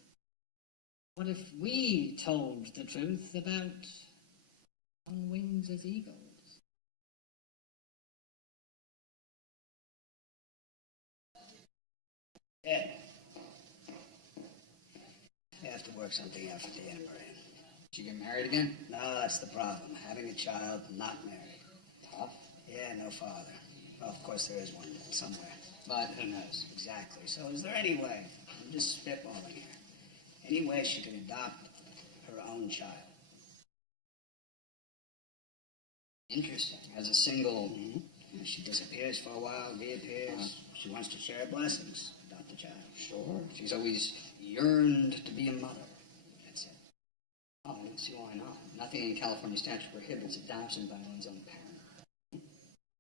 What if we told the truth about on wings as eagles? Ed. I have to work something out for Dana Moran. Did you get married again? No, that's the problem. Having a child, not married. Tough. Yeah, no father. Well, of course there is one somewhere. But who knows? Exactly. So is there any way, I'm just spitballing here, any way she could adopt her own child? Interesting. As a single... Mm-hmm. She disappears for a while, reappears. She wants to share blessings. Adopt a child. Sure. She's always yearned to be a mother. That's it. Oh, I don't see why not. Nothing in California statute prohibits adoption by one's own parent.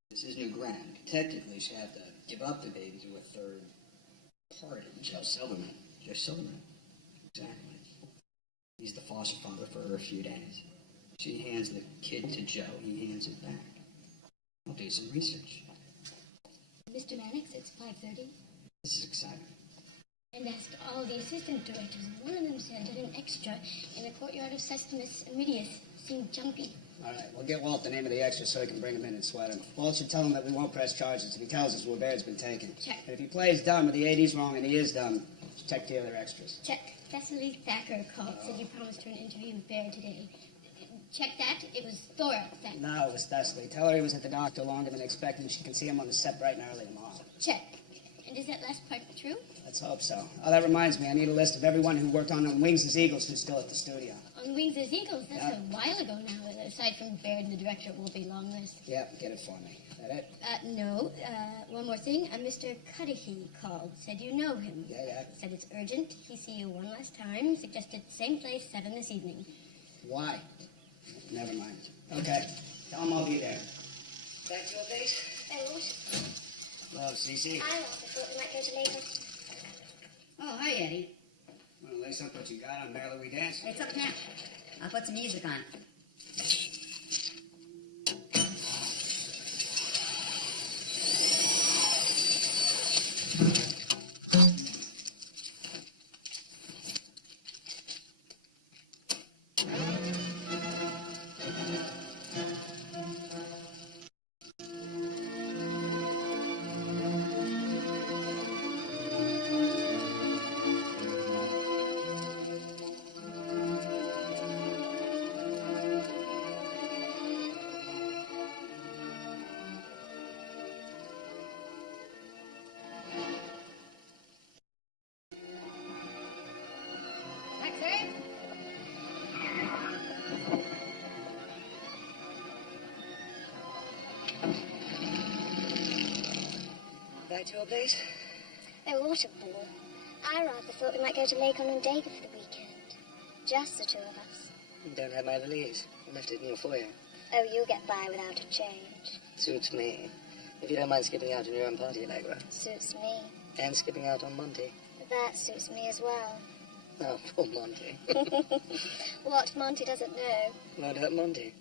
This is New Grand. Technically, she'd have to give up the baby to a third party. Joe Silverman. Joe Silverman. Exactly. He's the foster father for her a few days. She hands the kid to Joe. He hands it back. I'll do some research. Mr. Mannix, it's 5:30. This is exciting. And asked all the assistant directors, and one of them said that an extra in the courtyard of Sestimus and Midius seemed jumpy. All right, we'll get Walt the name of the extra so he can bring him in and sweat him. Walt should tell him that we won't press charges if he tells us where Baird's been taken. Check. And if he plays dumb or the AD's wrong and he is dumb, check the other extras. Check. Cecily Thacker called, said you promised her an interview with Baird today. Check that. It was Thora Thacker. No, it was Thessaly. Tell her he was at the doctor longer than expected and she can see him on the set bright and early tomorrow. Check. And is that last part true? Let's hope so. Oh, that reminds me. I need a list of everyone who worked on Wings as Eagles who's still at the studio. On Wings as Eagles? That's a while ago now. Aside from Baird and the director, it won't be long list. Yep, get it for me. Is that it? No. One more thing. Mr. Cudahy called. Said you know him. Yeah. Said it's urgent. He see you one last time. Suggested same place, 7 this evening. Why? Never mind. Okay. Tell him I'll be there. Back to your base? Hello, Cece. I thought we might go to later. Oh, hi, Eddie. Want to lace up what you got on Barely We Dance? It's up now. I'll put some music on. Back to your base? Oh, what a bore. I rather thought we might go to Lake Onondaga for the weekend. Just the two of us. You don't have my valise. I left it in your foyer. Oh, you'll get by without a change. Suits me. If you don't mind skipping out on your own party, Allegra. Suits me. And skipping out on Monty. That suits me as well. Oh, poor Monty. What Monty doesn't know. Won't hurt Monty.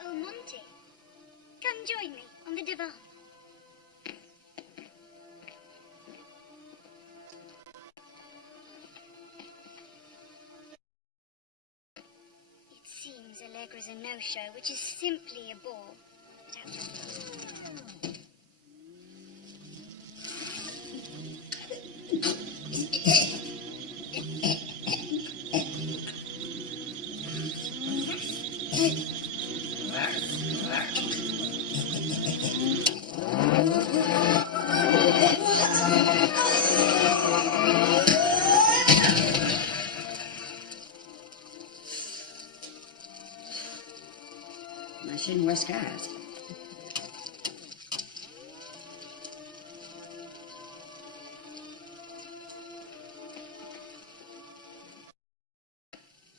Oh, Monty. Come join me on the divan. It seems Allegra's a no-show, which is simply a bore. I shouldn't wear scarves.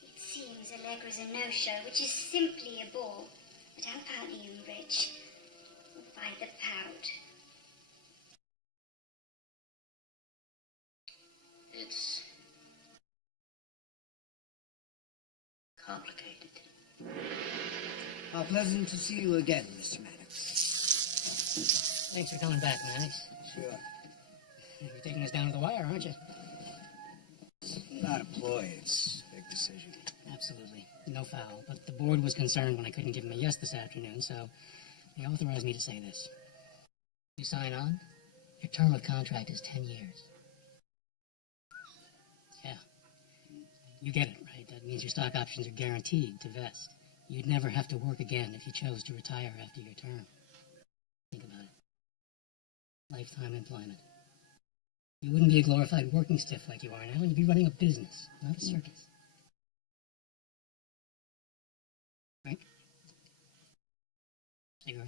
It seems Allegra's a no-show, which is simply a bore. But how about you, Rich? By the pout. It's complicated. How pleasant to see you again, Mr. Maddox. Thanks for coming back, Maddox. Sure. You're taking us down to the wire, aren't you? Not a ploy, it's a big decision. Absolutely. No foul. But the board was concerned when I couldn't give him a yes this afternoon, so they authorized me to say this. You sign on, your term of contract is 10 years. Yeah. You get it, right? That means your stock options are guaranteed to vest. You'd never have to work again if you chose to retire after your term. Think about it. Lifetime employment. You wouldn't be a glorified working stiff like you are now, and you'd be running a business, not a circus. Right? Cigarette?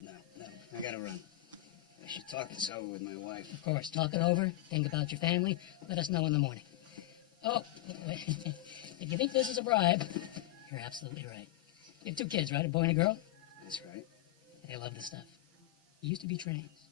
No, I gotta run. I should talk this over with my wife. Of course, talk it over, think about your family, let us know in the morning. Oh, if you think this is a bribe, you're absolutely right. You have 2 kids, right? A boy and a girl? That's right. They love this stuff. You used to be trains.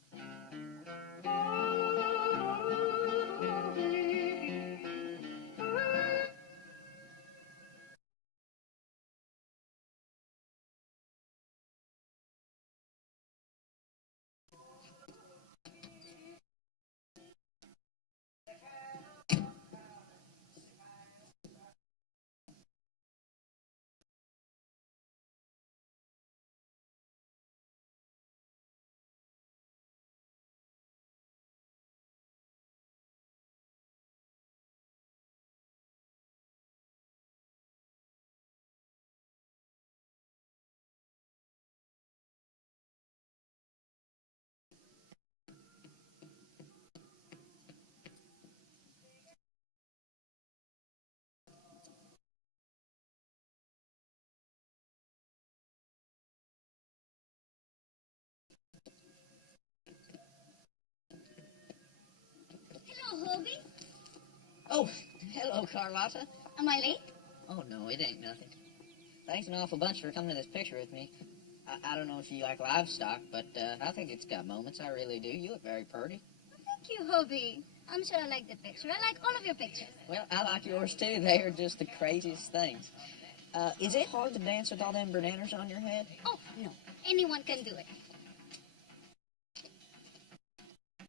Hello, Hobie. Oh, hello, Carlotta. Am I late? Oh, no, it ain't nothing. Thanks an awful bunch for coming to this picture with me. I don't know if you like livestock, but I think it's got moments. I really do. You look very pretty. Thank you, Hobie. I'm sure I like the picture. I like all of your pictures. Well, I like yours, too. They are just the craziest things. Is it hard to dance with all them bananas on your head? Oh, no. Anyone can do it.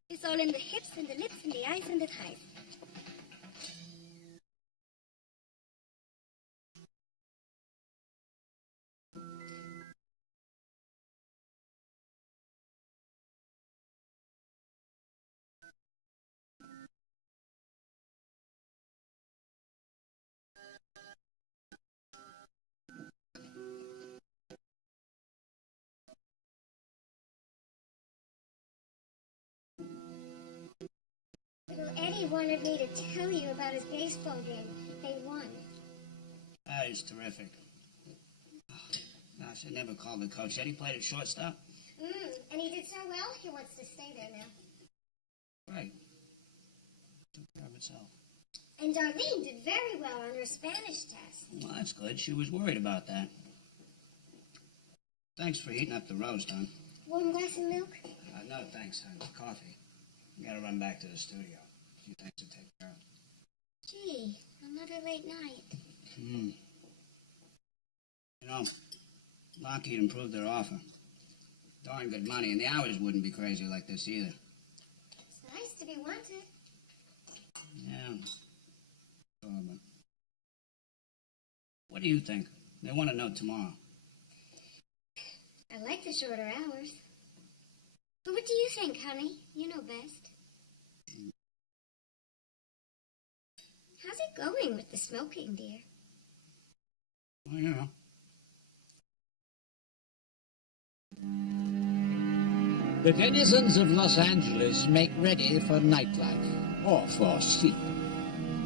It's all in the hips and the lips and the eyes and the thighs. Little Eddie wanted me to tell you about his baseball game. They won. That is terrific. Gosh, I never called the coach. Said he played at shortstop? And he did so well, he wants to stay there now. Right. Took care of itself. And Darlene did very well on her Spanish test. Well, that's good. She was worried about that. Thanks for heating up the roast, hon. Warm glass of milk? No, thanks, hon. Coffee. I gotta run back to the studio. A few things to take care of. Gee, another late night. You know, Lockheed improved their offer. Darn good money, and the hours wouldn't be crazy like this either. It's nice to be wanted. Yeah. Sure, but what do you think? They want to know tomorrow. I like the shorter hours. But what do you think, honey? You know best. How's it going with the smoking, dear? Well, you know. The denizens of Los Angeles make ready for nightlife, or for sleep.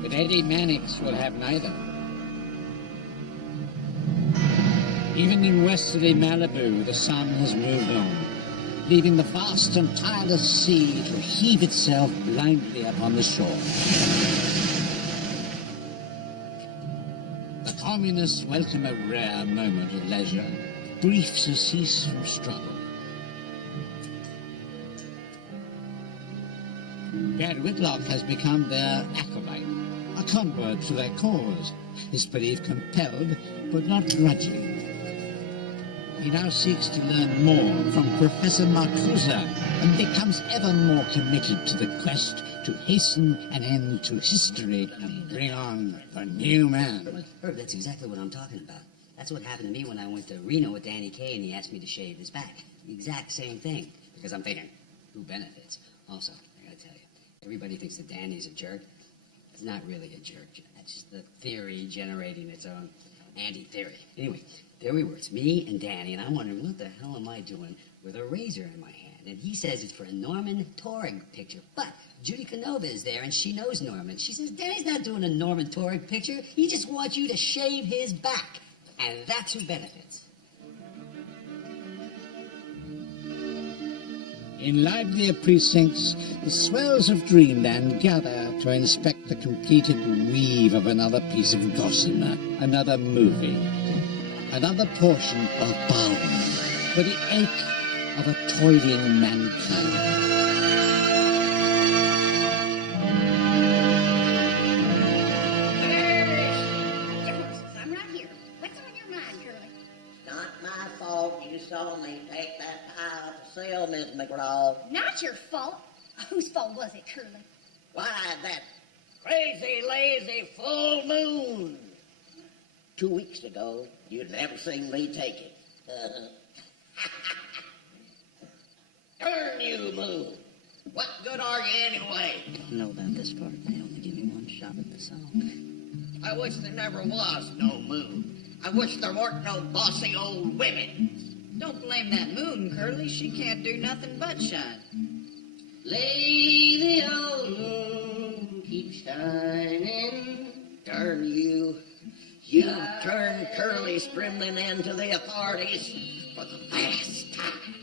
But Eddie Mannix will have neither. Even in westerly Malibu, the sun has moved on, leaving the vast and tireless sea to heave itself blindly upon the shore. The communists welcome a rare moment of leisure, brief surcease from struggle. Gad Whitlock has become their acolyte, a convert to their cause, his belief compelled, but not grudging. He now seeks to learn more from Professor Marcuse and becomes ever more committed to the quest to hasten an end to history and bring on the new man. Herb, that's exactly what I'm talking about. That's what happened to me when I went to Reno with Danny Kaye and he asked me to shave his back. The exact same thing. Because I'm thinking, who benefits? Also, I gotta tell you, everybody thinks that Danny's a jerk. He's not really a jerk. That's just the theory generating its own anti-theory. Anyway, there we were. It's me and Danny, and I'm wondering, what the hell am I doing with a razor in my hand? And he says it's for a Norman Torg picture. But Judy Canova is there, and she knows Norman. She says, Danny's not doing a Norman Torg picture. He just wants you to shave his back. And that's who benefits. In livelier precincts, the swells of dreamland gather to inspect the completed weave of another piece of gossamer, another movie, another portion of balm for the ache of a toiling mankind. I'm right here. What's on your mind, Curly? Not my fault you saw me take that pie out to sell, Miss McGraw. Not your fault. Whose fault was it, Curly? Why, that crazy, lazy full moon. 2 weeks ago, you'd never seen me take it. Darn you, Moon. What good are you anyway? I know about this part. They only give me one shot at the song. I wish there never was no moon. I wish there weren't no bossy old women. Don't blame that moon, Curly. She can't do nothing but shine. Lazy old moon, keep shining. Darn you. You turned Curly Strimlin into the authorities for the last time.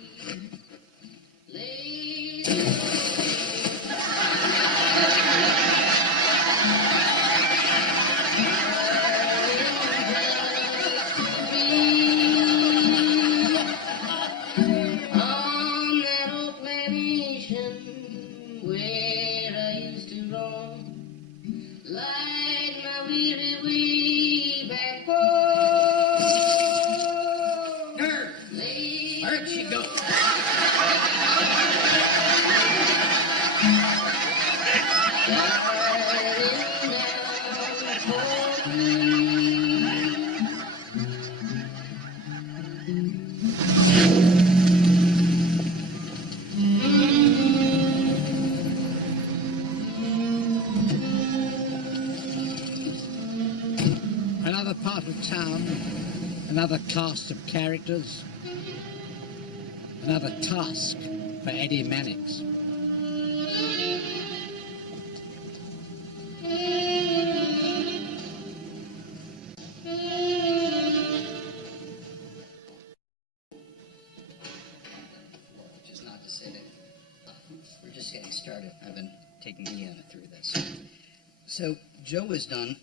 On that old plantation where I used to roam, like my weary way back home. Nurse, where'd she go? Another part of town, another cast of characters, another task for Eddie Mannix. Which is not to say that we're just getting started. I've been taking Ian through this. So Joe has done,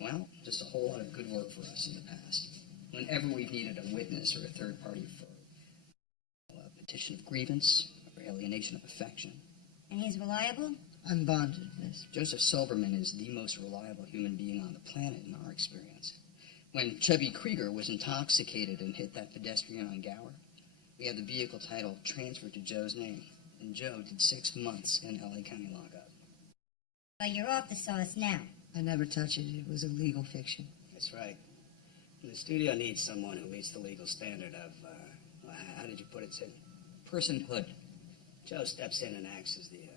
well, just a whole lot of good work for us in the past. Whenever we've needed a witness or a third party for a petition of grievance or alienation of affection. And he's reliable? Unbonded, miss. Joseph Silverman is the most reliable human being on the planet in our experience. When Chubby Krieger was intoxicated and hit that pedestrian on Gower, we had the vehicle title transferred to Joe's name, and Joe did 6 months in LA County lockup. Well, you're off the sauce now. I never touch it. It was a legal fiction. That's right. And the studio needs someone who meets the legal standard of, how did you put it, Sid? Personhood. Joe steps in and acts as the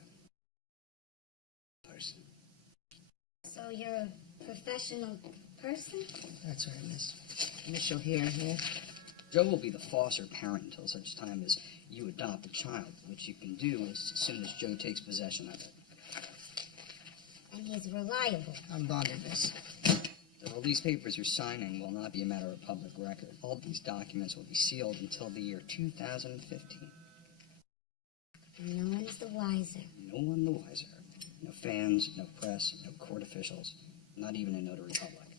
person. So you're a professional person? That's right, miss. Initial here. Joe will be the foster parent until such time as you adopt a child, which you can do as soon as Joe takes possession of it. And he's reliable. Unbonded, miss. All these papers you're signing will not be a matter of public record. All these documents will be sealed until the year 2015. And no one's the wiser. No one the wiser. No fans, no press, no court officials, not even a notary public.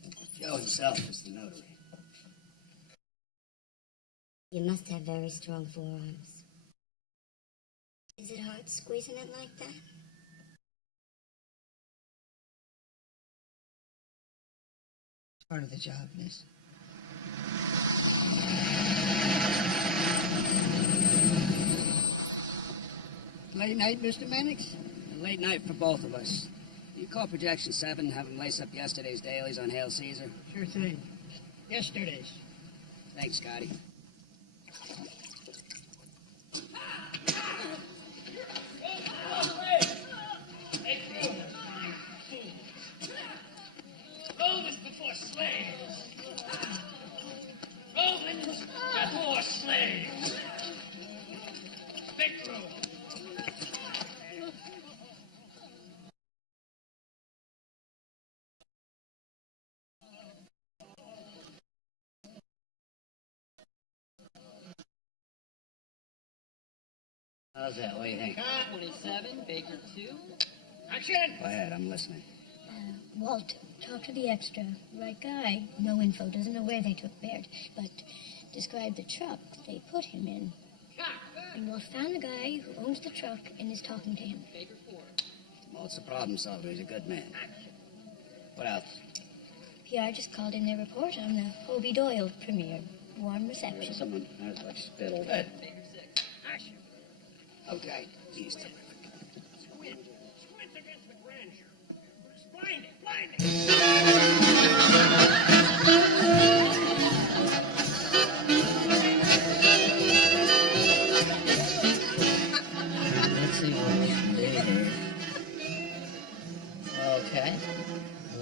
Joe himself is the notary. You must have very strong forearms. Is it hard squeezing it like that? Part of the job, miss. Late night, Mr. Mannix? Late night for both of us. You call Projection 7 and have them lace up yesterday's dailies on Hail Caesar? Sure thing. Yesterday's. Thanks, Scotty. Romans before slaves. Romans before slaves. Big room. How's that? What do you think? 27, Baker 2. Action! Go ahead, I'm listening. Walt, talk to the extra. Right guy. No info. Doesn't know where they took Baird. But describe the truck they put him in. And Walt found the guy who owns the truck and is talking to him. Baker 4. Walt's a problem solver. He's a good man. What else? PR just called in their report on the Hobie Doyle premiere. Warm reception. Someone has like spittle. Good. Okay. He's terrific. Squint. Squint against the grandeur. It's blinding. Blinding. Let's see what we can do here. Okay.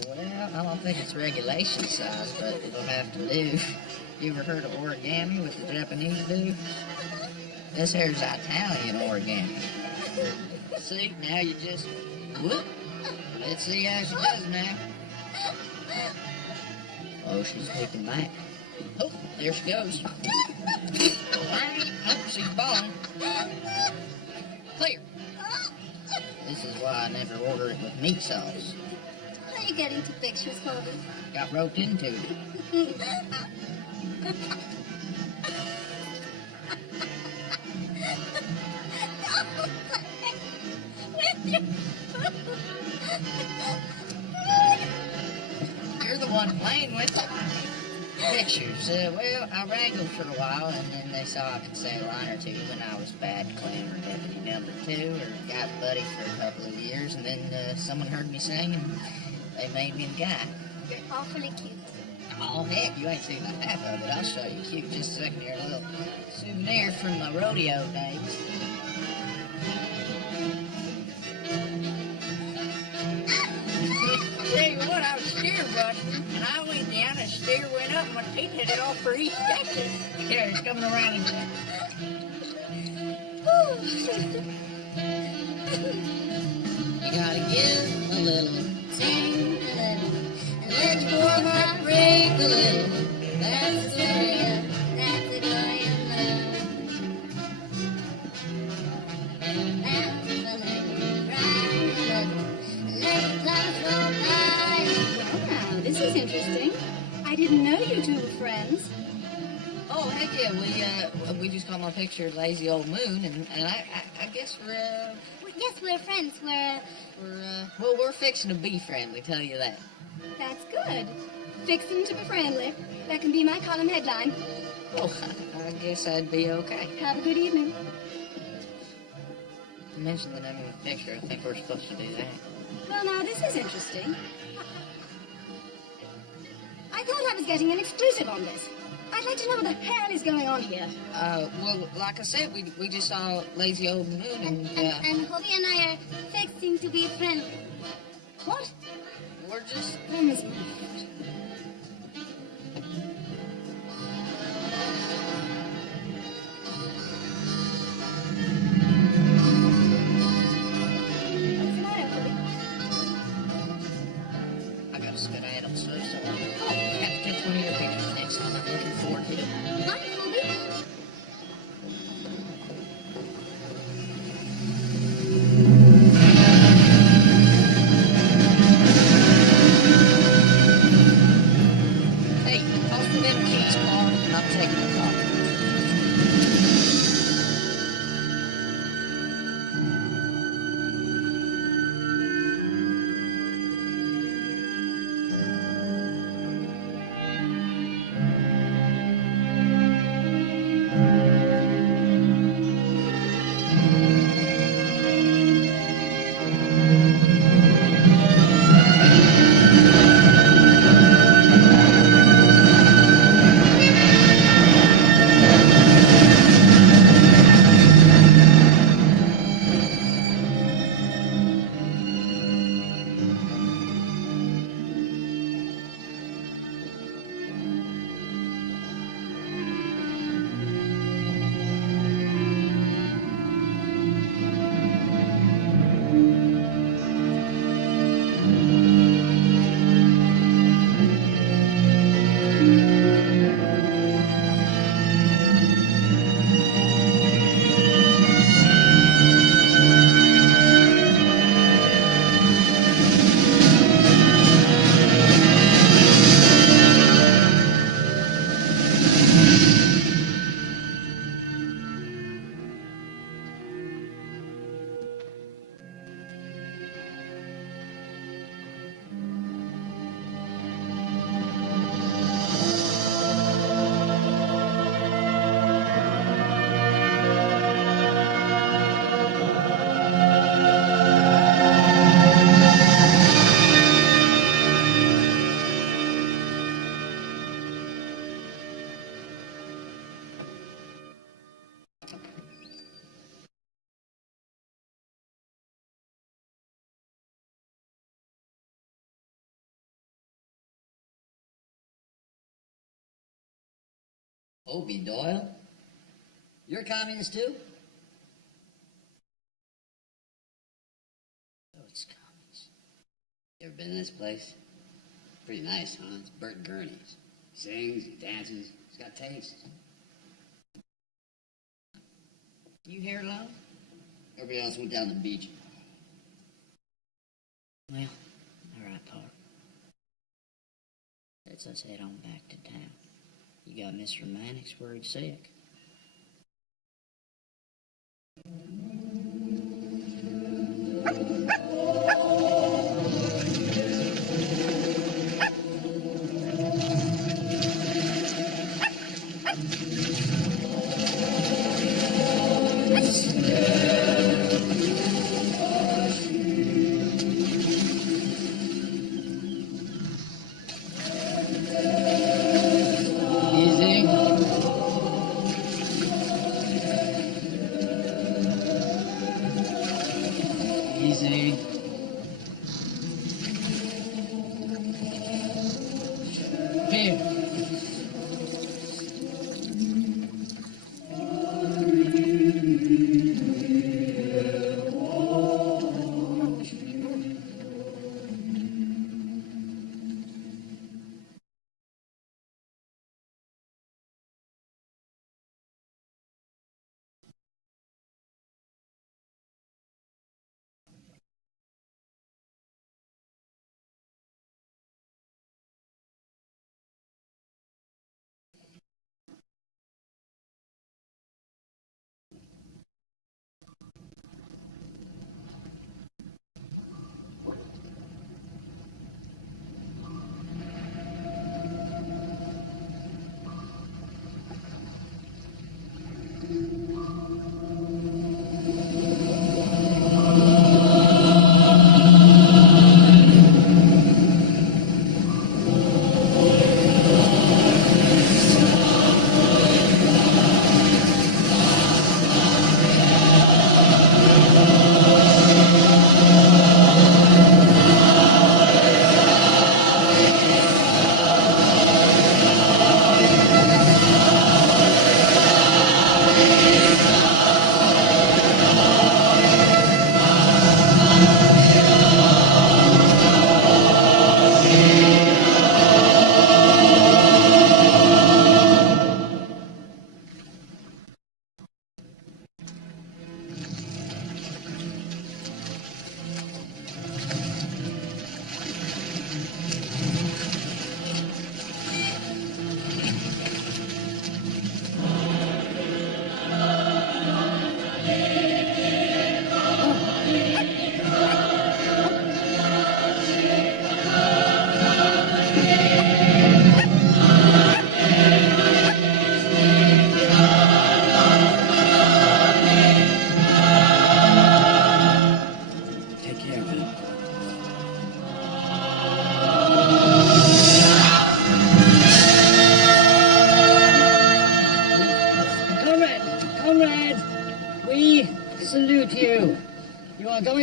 Well, I don't think it's regulation size, but it'll have to do. You ever heard of origami, what the Japanese do? This here's Italian origami. See, now you just whoop. Let's see how she does now. Oh, she's taking back. Oh, there she goes. Oh, she's falling. Clear. This is why I never order it with meat sauce. How are you getting to pictures, Hobie? Got roped into it. You're the one playing with pictures. Well, I wrangled for a while, and then they saw I could say a line or two when I was bad clam or deputy number 2, or got buddy for a couple of years, and then someone heard me sing, and they made me the guy. You're awfully cute. Oh, heck, you ain't seen the half of it. I'll show you cute. Just a second here, a little souvenir from my rodeo days. Tell you what, I was steer busting, and I went down, and steer went up, and my teeth hit it off for East Texas. Here, it's coming around again. You gotta give a little, sing a little, and let your heart break a little. That's the way, that's the way of love. That's the little, cry a little, let the clouds roll by. Wow, this is interesting. I didn't know you two were friends. Oh, heck yeah, we just caught my picture of Lazy Old Moon, and I guess we're, Yes, we're friends. well, we're fixing to be friendly, tell you that. That's good. Fixing to be friendly. That can be my column headline. Oh, I guess I'd be okay. Have a good evening. Mention the name of the picture. I think we're supposed to do that. Well, now, this is interesting. I thought I was getting an exclusive on this. I'd like to know what the hell is going on here. Well, like I said, we just saw Lazy Old Moon, and And Hobie and I are fixing to be friends. What? we're just... I got a skedaddle, so I have to take one of your pictures next time. I'm looking forward to it. Bye, Hobie. Hey, toss me them keys, Paul, and I'm taking the car. Obie Doyle? You're a communist too? Oh, it's communist. You ever been in this place? Pretty nice, huh? It's Bert Gurney's. He sings, he dances, he's got taste. You here alone? Everybody else went down the beach. Well, all right, Park. Let's head on back to town. You got Mr. Mannix worried sick.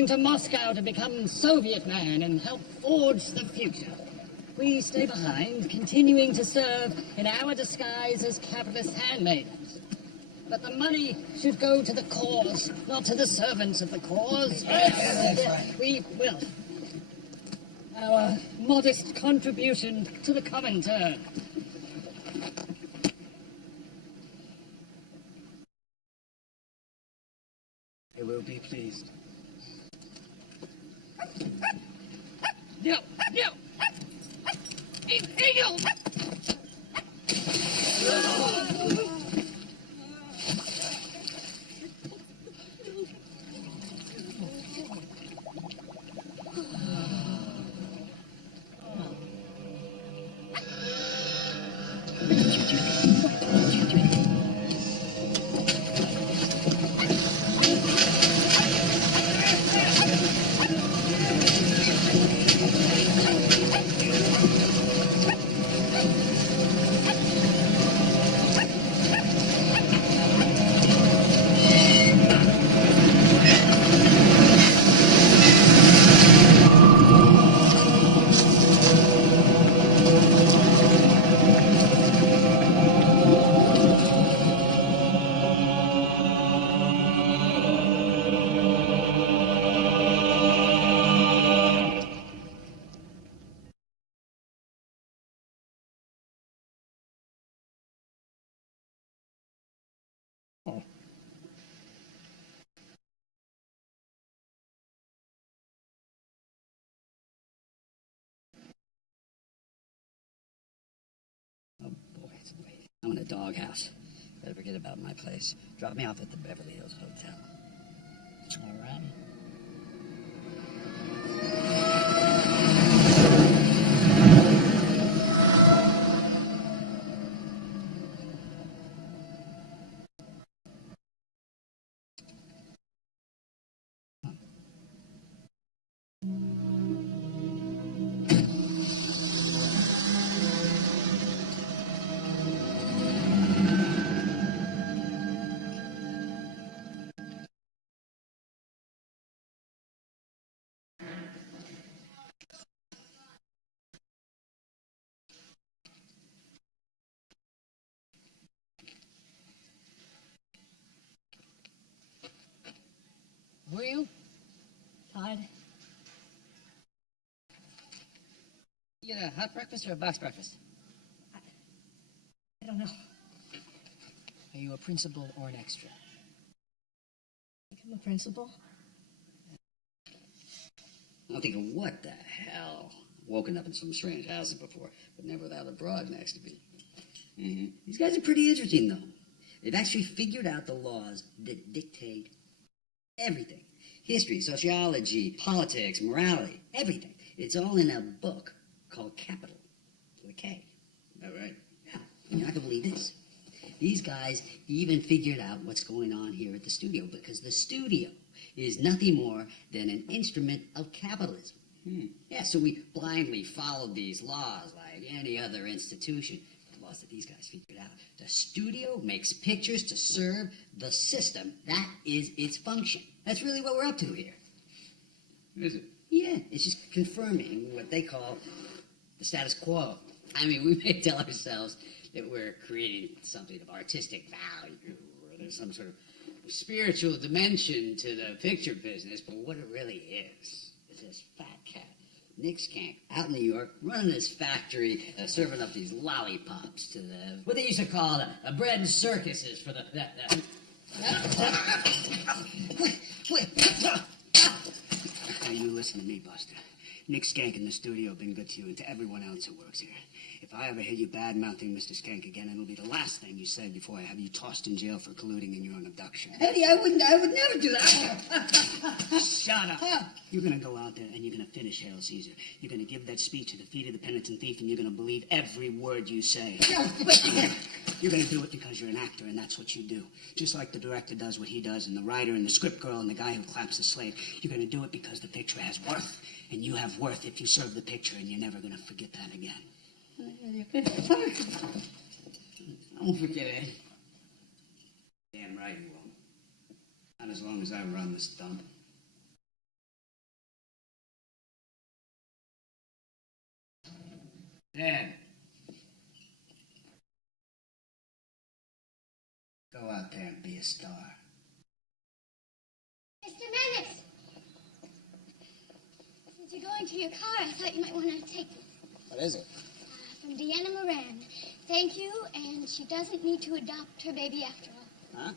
To Moscow to become Soviet man and help forge the future. We stay behind, continuing to serve in our disguise as capitalist handmaidens. But the money should go to the cause, not to the servants of the cause. We will. Our modest contribution to the common turn. I will be pleased. No, no! Eagle! I'm in a doghouse. Better forget about my place. Drop me off at the Beverly Hills Hotel. All right. Who are you? Todd? You get a hot breakfast or a box breakfast? I don't know. Are you a principal or an extra? I think I'm a principal. I'm thinking, what the hell? Woken up in some strange houses before, but never without a broad next to me. These guys are pretty interesting, though. They've actually figured out the laws that dictate everything. History, sociology, politics, morality, everything. It's all in a book called Capital, with a K. Is that right? Yeah. You're not going to believe this. These guys even figured out what's going on here at the studio, because the studio is nothing more than an instrument of capitalism. Yeah, so we blindly followed these laws like any other institution. The laws that these guys figured out. The studio makes pictures to serve the system. That is its function. That's really what we're up to here. Is it? Yeah, it's just confirming what they call the status quo. I mean, we may tell ourselves that we're creating something of artistic value, or there's some sort of spiritual dimension to the picture business, but what it really is this fat cat, Nick Skank, out in New York, running this factory, serving up these lollipops to the, what they used to call the bread and circuses for the... Now you listen to me, Buster. Nick Skank in the studio have been good to you and to everyone else who works here. If I ever hear you bad-mouthing Mr. Skank again, it'll be the last thing you said before I have you tossed in jail for colluding in your own abduction. Eddie, I would never do that. Shut up. You're going to go out there and you're going to finish Hail Caesar. You're going to give that speech at the feet of the penitent thief, and you're going to believe every word you say. You're going to do it because you're an actor, and that's what you do. Just like the director does what he does, and the writer, and the script girl, and the guy who claps the slate. You're going to do it because the picture has worth, and you have worth if you serve the picture, and you're never going to forget that again. I won't forget it. Damn right you won't. Not as long as I run this dump. Dad. Go out there and be a star. Mr. Mannix! Since you're going to your car, I thought you might want to take this. What is it? From Deanna Moran. Thank you, and she doesn't need to adopt her baby after all. Huh?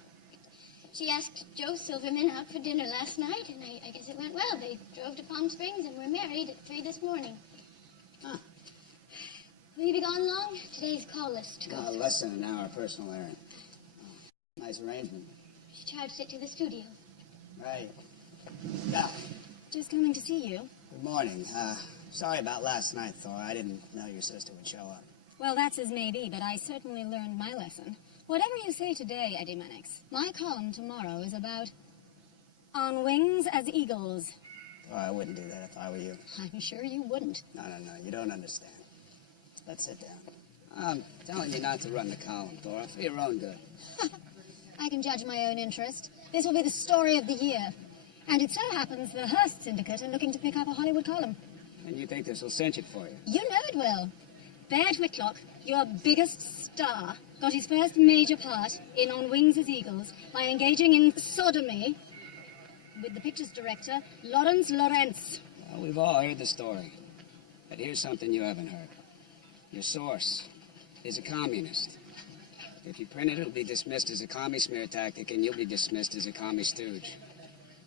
She asked Joe Silverman out for dinner last night, and I guess it went well. They drove to Palm Springs and were married at 3 this morning. Huh. Will you be gone long? Today's call list. Less than an hour, personal errand. Nice arrangement. She charged it to the studio. Right. Yeah. Just coming to see you. Good morning. Sorry about last night, Thor. I didn't know your sister would show up. Well, that's as may be, but I certainly learned my lesson. Whatever you say today, Eddie Mannix, my column tomorrow is about On Wings as Eagles. Oh, I wouldn't do that if I were you. I'm sure you wouldn't. No, you don't understand. Let's sit down. I'm telling you not to run the column, Thor, for your own good. I can judge my own interest. This will be the story of the year. And it so happens the Hearst Syndicate are looking to pick up a Hollywood column. And you think this will cinch it for you? You know it will. Baird Whitlock, your biggest star, got his first major part in On Wings as Eagles by engaging in sodomy with the picture's director, Lawrence Lawrence. Well, we've all heard the story. But here's something you haven't heard. Your source is a communist. If you print it, it'll be dismissed as a commie smear tactic, and you'll be dismissed as a commie stooge.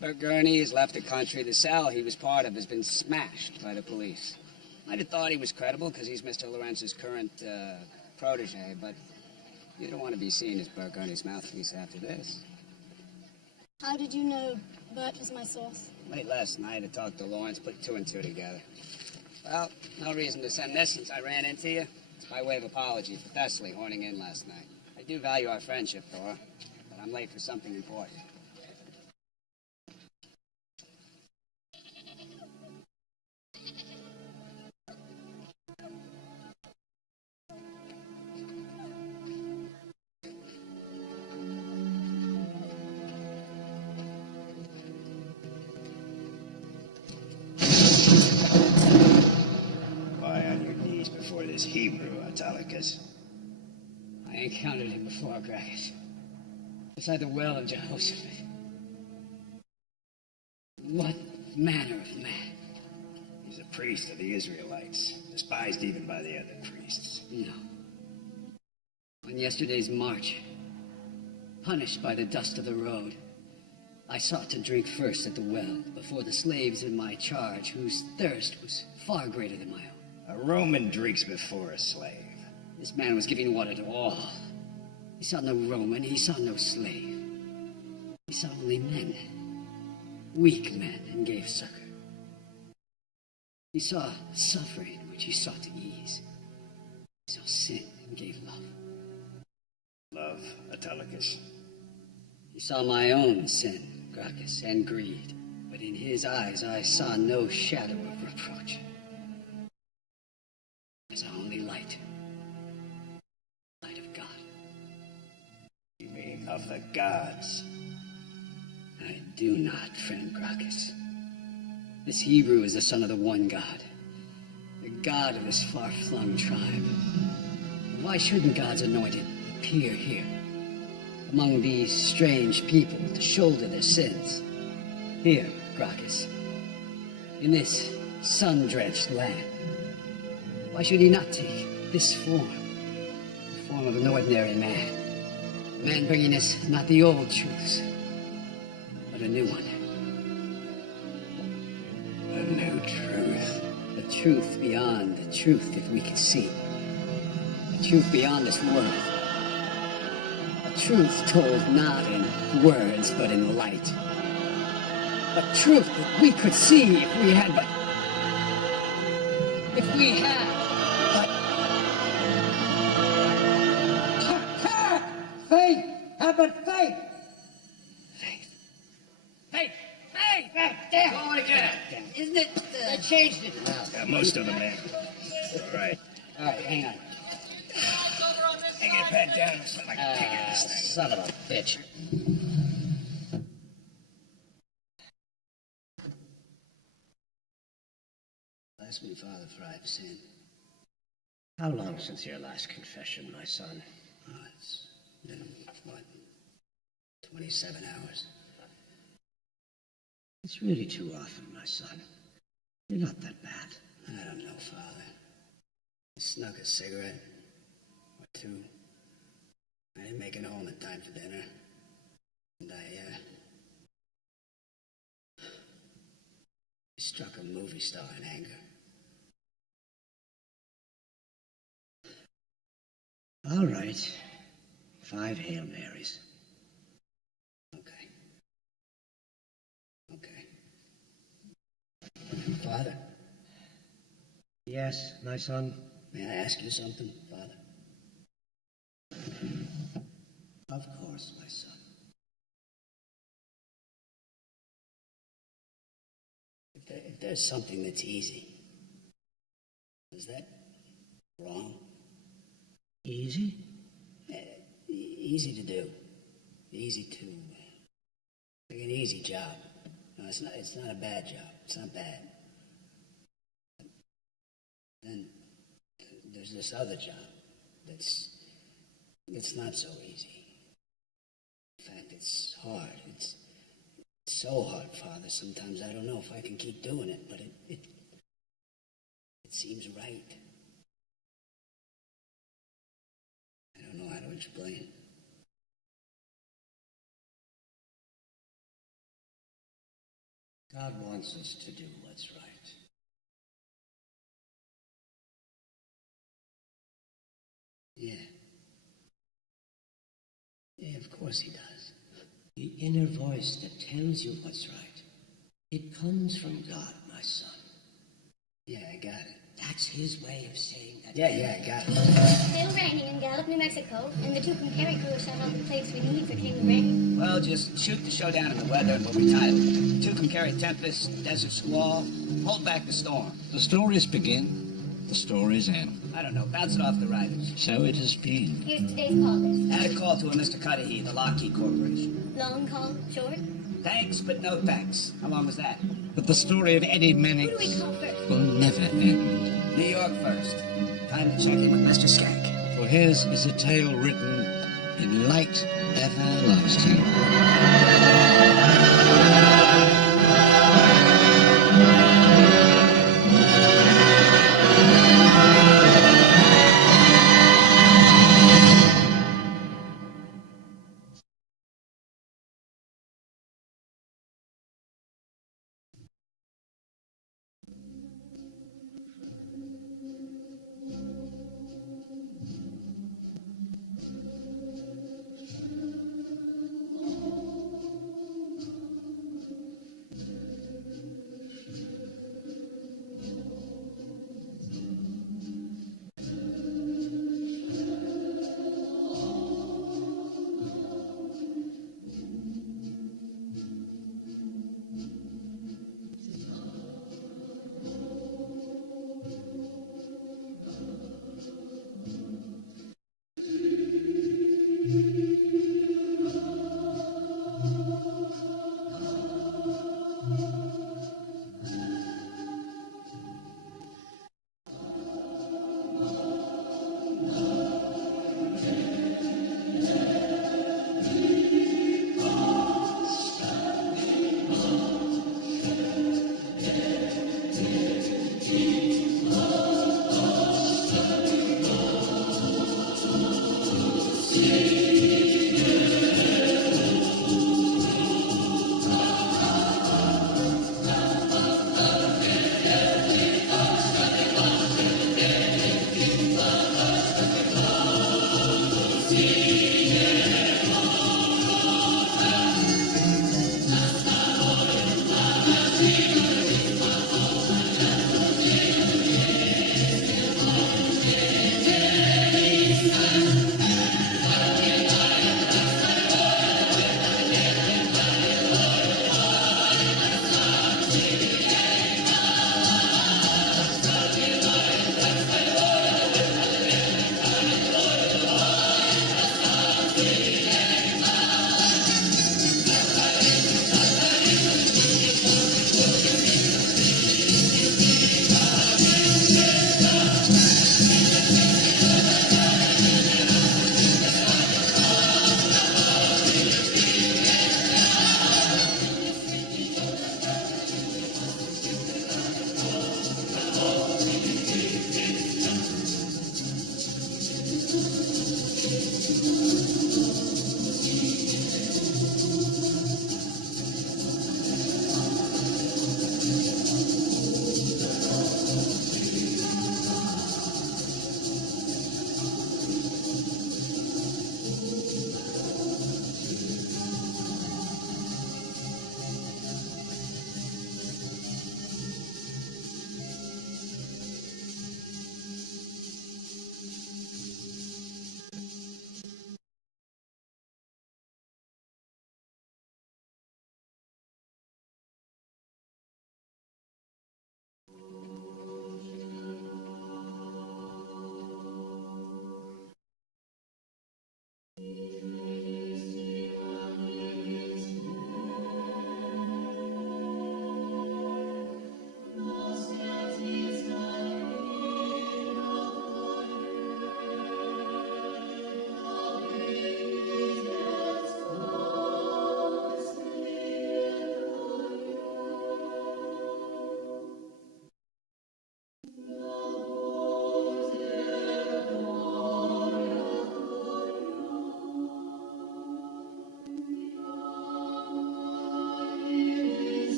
Bert Gurney has left the country. The cell he was part of has been smashed by the police. I'd have thought he was credible because he's Mr. Lawrence's current protege, but You don't want to be seen as Burke Ernie's mouthpiece after this. How did you know Bert was my source? Late last night, I talked to Lawrence, put two and two together. Well, no reason to send this since I ran into you. It's by way of apology for Thessaly horning in last night. I do value our friendship, Thor, but I'm late for something important. Lie on your knees before this Hebrew, Autolycus. I encountered him before, Gracchus. Beside the well of Jehoshaphat. What manner of man? He's a priest of the Israelites, despised even by the other priests. No. On yesterday's march, punished by the dust of the road, I sought to drink first at the well before the slaves in my charge, whose thirst was far greater than my own. A Roman drinks before a slave. This man was giving water to all. He saw no Roman, he saw no slave. He saw only men, weak men, and gave succor. He saw suffering, which he sought to ease. He saw sin and gave love. Love, Autolycus. He saw my own sin, Gracchus, and greed, but in his eyes I saw no shadow of reproach. I saw only light. Light of God. You mean of the gods? I do not, friend Gracchus. This Hebrew is the son of the one God, the God of this far-flung tribe. Why shouldn't God's anointed appear here, among these strange people, to shoulder their sins? Here, Gracchus, in this sun-drenched land. Why should he not take this form, the form of an ordinary man? A man bringing us not the old truths, but a new one. A new truth. The truth beyond the truth if we could see. The truth beyond this world. A truth told not in words, but in light. A truth that we could see if we had but... If we had but... Faith! Have but faith! Faith! Faith! Damn! Go again. Isn't it... They changed it now. Yeah, most of them have. All right. All right, hang on. Hang your pen down. It's not like a pig in this thing. Son of a bitch. Bless me, Father, for I've sinned. How long since your last confession, my son? Oh, it's been, what, 27 hours? It's really too often, my son. You're not that bad. I don't know, Father. I snuck a cigarette or two. I didn't make it home in time for dinner. And I struck a movie star in anger. All right. 5 Hail Marys. Okay. Okay. Father, Yes, my son. may I ask you something, Father? Of course, my son. If there's something that's easy, is that wrong? Easy? Easy to do. Easy to... like an easy job. No, it's not a bad job. It's not bad. Then there's this other job that's not so easy. In fact, it's hard. It's so hard, Father. Sometimes I don't know if I can keep doing it, but it seems right. I don't know how to explain. God wants us to do what's right. Yeah. of course he does. The inner voice that tells you what's right. It comes from God, my son. Yeah, I got it. That's his way of saying that. Yeah, I got it. Still raining in Gallup, New Mexico, and the Tucumcari crew shut off the plates we need for King Rain. Well, just shoot the show down in the weather and we'll be titled. Tucumcari Tempest, Desert Squall, hold back the storm. The stories begin, the stories end. I don't know, bounce it off the writers. So it has been. Here's today's call list. Add a call to a Mr. Cudahy, the Lockheed Corporation. Long call, short? Thanks, but no thanks. How long was that? But the story of Eddie Who do Mannix we call first? will never end. New York first. Time to check in with Mr. Skank. For his is a tale written in light everlasting.